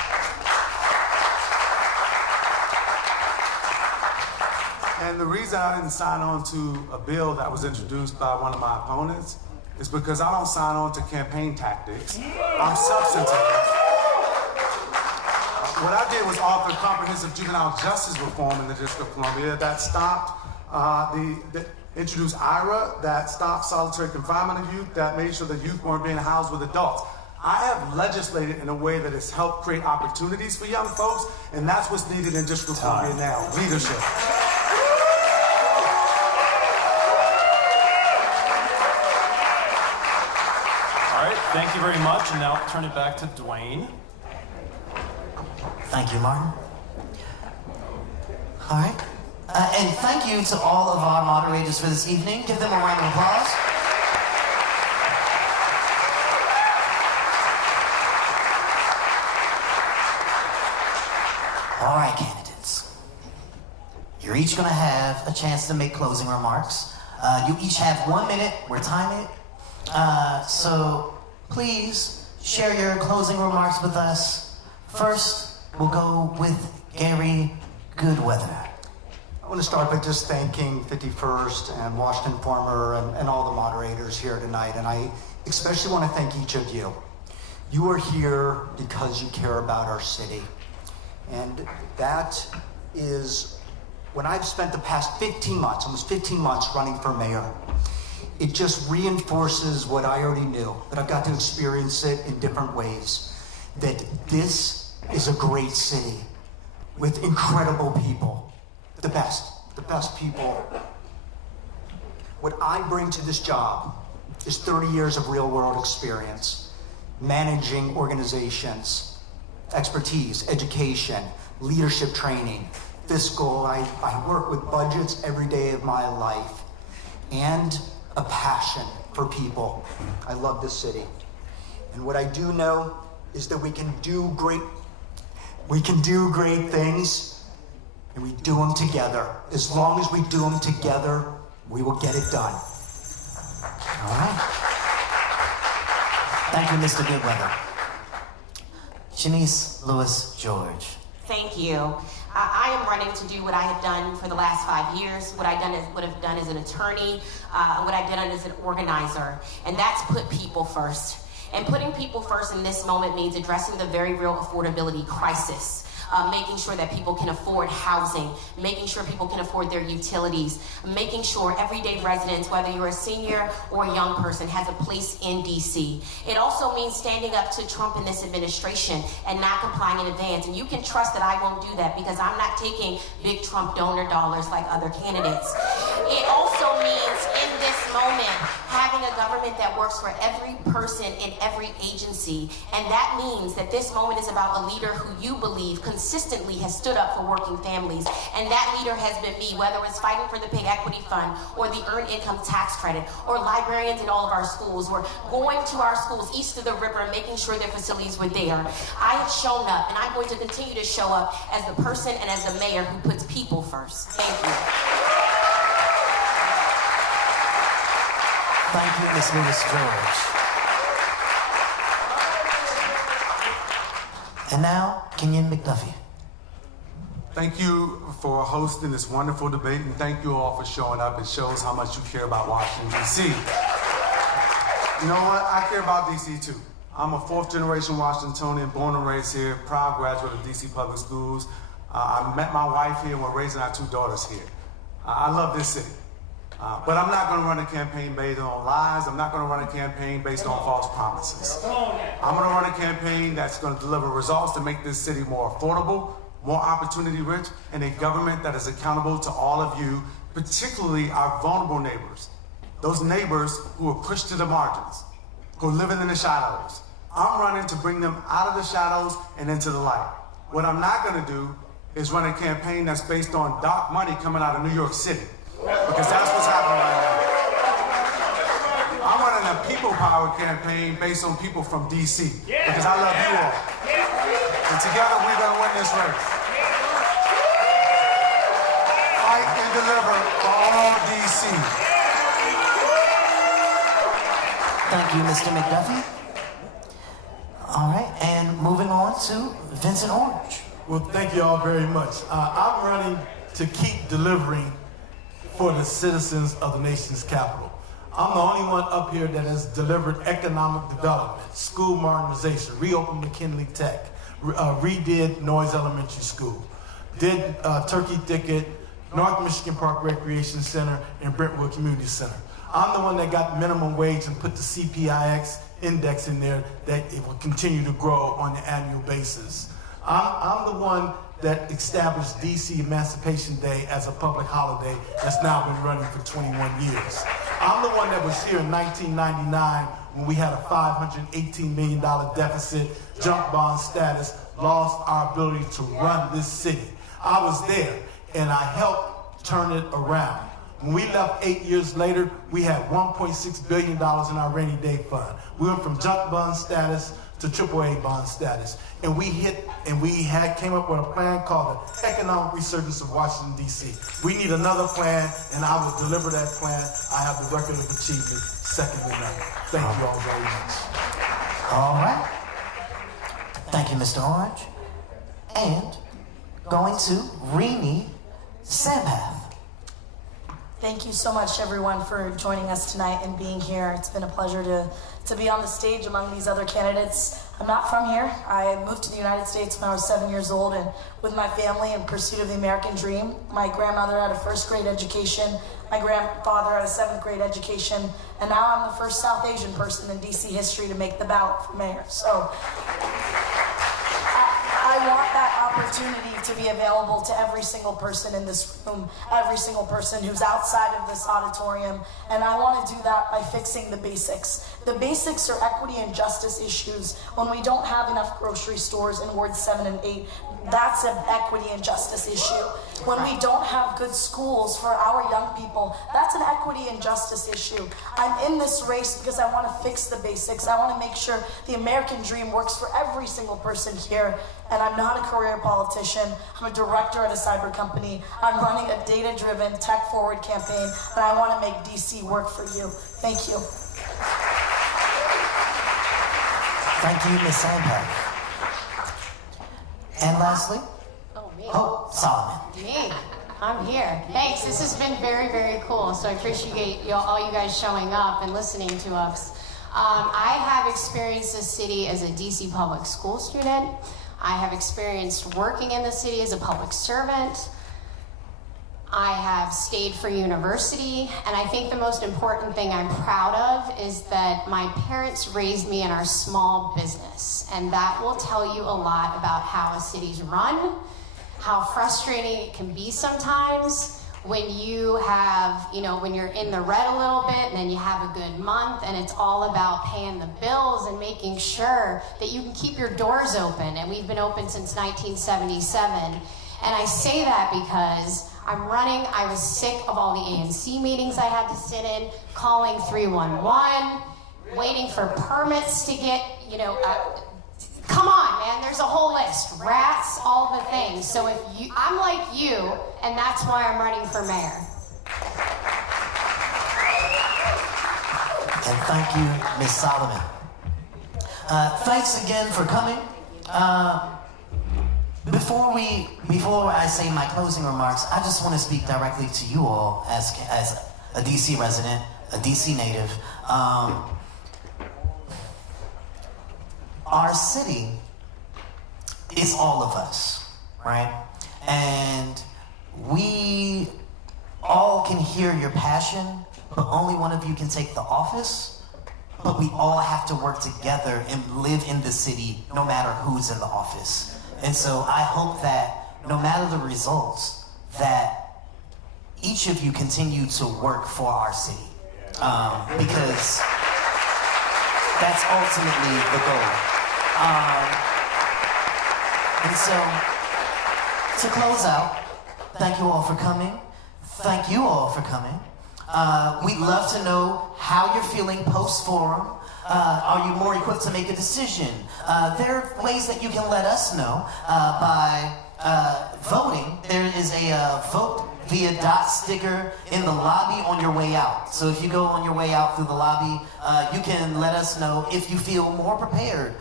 And the reason I didn't sign on to a bill that was introduced by one of my opponents is because I don't sign on to campaign tactics. I'm substantive. What I did was offer comprehensive juvenile justice reform in the District of Columbia that stopped introduced IRA, that stopped solitary confinement of youth, that made sure that youth weren't being housed with adults. I have legislated in a way that has helped create opportunities for young folks, and that's what's needed in District of Columbia now, leadership. All right, thank you very much, and now I'll turn it back to Dwayne. Thank you, Martin. All right. And thank you to all of our moderators for this evening. Give them a round of applause. All right, candidates. You're each going to have a chance to make closing remarks. You each have 1 minute. We're timing it. So please share your closing remarks with us. First, we'll go with Gary Goodweather. I want to start by just thanking 51st and Washington Informer and all the moderators here tonight. And I especially want to thank each of you. You are here because you care about our city. And that is, when I've spent the past 15 months, almost 15 months running for mayor, it just reinforces what I already knew, but I've got to experience it in different ways. That this is a great city with incredible people. The best people. What I bring to this job is 30 years of real world experience, managing organizations, expertise, education, leadership training, fiscal. I work with budgets every day of my life, and a passion for people. I love this city. And what I do know is that we can do great We can do great things, and we do them together. As long as we do them together, we will get it done. All right. Thank you, Mr. Goodweather. Shanice Lewis George. Thank you. I am running to do what I have done for the last 5 years, what I've done as an attorney, what I've done as an organizer, and that's put people first. And putting people first in this moment means addressing the very real affordability crisis. Making sure that people can afford housing, making sure people can afford their utilities, making sure everyday residents, whether you're a senior or a young person, has a place in D.C. It also means standing up to Trump and this administration and not complying in advance. And you can trust that I won't do that because I'm not taking big Trump donor dollars like other candidates. It also means in this moment having a government that works for every person in every agency. And that means that this moment is about a leader who you believe consistently has stood up for working families. And that leader has been me, whether it's fighting for the Pay Equity Fund or the Earned Income Tax Credit or librarians in all of our schools or going to our schools east of the river and making sure their facilities were there. I have shown up and I'm going to continue to show up as the person and as the mayor who puts people first. Thank you. Thank you, Ms. Lewis George. And now, Kenyon McDuffie. Thank you for hosting this wonderful debate, and thank you all for showing up. It shows how much you care about Washington, D.C. You know what? I care about D.C. too. I'm a fourth-generation Washingtonian, born and raised here, proud graduate of D.C. Public Schools. I met my wife here, and we're raising our 2 daughters here. I love this city. But I'm not going to run a campaign based on lies. I'm not going to run a campaign based on false promises. I'm going to run a campaign that's going to deliver results to make this city more affordable, more opportunity-rich, and a government that is accountable to all of you, particularly our vulnerable neighbors, those neighbors who are pushed to the margins, who are living in the shadows. I'm running to bring them out of the shadows and into the light. What I'm not going to do is run a campaign that's based on dark money coming out of New York City. Because that's what's happening right now. I'm running a people power campaign based on people from D.C. Because I love you all. And together we're going to win this race. Fight and deliver for all D.C. Thank you, Mr. McDuffie. All right, and moving on to Vincent Orange. Well, thank you all very much. I'm running to keep delivering for the citizens of the nation's capital. I'm the only one up here that has delivered economic development, school modernization, reopened McKinley Tech, redid Noyes Elementary School, did Turkey Thicket, North Michigan Park Recreation Center, and Brentwood Community Center. I'm the one that got minimum wage and put the CPIX index in there that it will continue to grow on an annual basis. I'm the one that established D.C. Emancipation Day as a public holiday that's now been running for 21 years. I'm the one that was here in 1999 when we had a $518 million deficit, junk bond status, lost our ability to run this city. I was there and I helped turn it around. When we left 8 years later, we had $1.6 billion in our rainy day fund. We went from junk bond status to AAA bond status. And we came up with a plan called the Economic Resurgence of Washington, D.C. We need another plan, and I will deliver that plan. I have the record of achievement, second to none. Thank you all very much. All right. Thank you, Mr. Orange. And going to Rini Sampath. Thank you so much, everyone, for joining us tonight and being here. It's been a pleasure to be on the stage among these other candidates. I'm not from here. I moved to the United States when I was 7 years old and with my family in pursuit of the American dream. My grandmother had a first grade education. My grandfather had a 7th grade education. And now I'm the first South Asian person in DC history to make the ballot for mayor. So I want that opportunity to be available to every single person in this room, every single person who's outside of this auditorium, and I want to do that by fixing the basics. The basics are equity and justice issues. When we don't have enough grocery stores in Wards 7 and 8, that's an equity and justice issue. when we don't have good schools for our young people, that's an equity and justice issue. I'm in this race because I want to fix the basics. I want to make sure the American dream works for every single person here. And I'm not a career politician. I'm a director at a cyber company. I'm running a data-driven, tech-forward campaign, and I want to make DC work for you. Thank you. Thank you, Ms. Sandberg. And lastly, Solomon. Me. I'm here. Thanks. This has been very, very cool. So I appreciate all you guys showing up and listening to us. I have experienced the city as a DC public school student. I have experienced working in the city as a public servant. I have stayed for university, and I think the most important thing I'm proud of is that my parents raised me in our small business, and that will tell you a lot about how a city's run, how frustrating it can be sometimes when you have, when you're in the red a little bit and then you have a good month and it's all about paying the bills and making sure that you can keep your doors open. And we've been open since 1977. And I say that because I was sick of all the ANC meetings I had to sit in, calling 311, waiting for permits to get, come on, man, there's a whole list. Rats, all the things. So I'm like you, and that's why I'm running for mayor. And thank you, Ms. Solomon. Thanks again for coming. Before I say my closing remarks, I just want to speak directly to you all as a DC resident, a DC native. Our city is all of us, right? And we all can hear your passion, but only one of you can take the office. But we all have to work together and live in the city no matter who's in the office. And so I hope that no matter the results, that each of you continue to work for our city. Because that's ultimately the goal. And so, to close out, thank you all for coming. Thank you all for coming. We'd love to know how you're feeling post-forum. Are you more equipped to make a decision? There are ways that you can let us know by voting. There is a vote via dot sticker in the lobby on your way out. So if you go on your way out through the lobby, you can let us know if you feel more prepared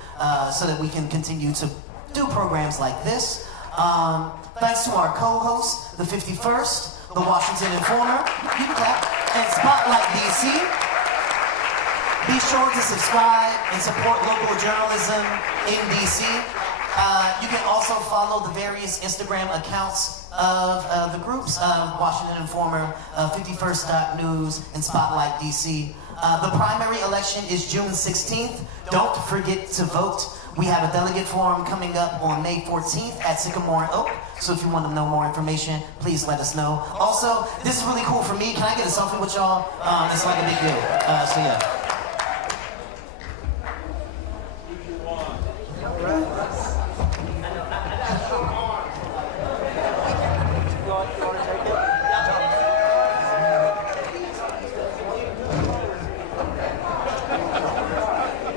so that we can continue to do programs like this. Thanks to our co-hosts, the 51st, the Washington Informer, you can clap, and Spotlight DC. Be sure to subscribe and support local journalism in DC. You can also follow the various Instagram accounts of the groups, Washington Informer, 51st.news, and Spotlight DC. The primary election is June 16th. Don't forget to vote. We have a delegate forum coming up on May 14th at Sycamore and Oak. So if you want to know more information, please let us know. Also, this is really cool for me. Can I get a selfie with y'all? It's like a big deal. So yeah.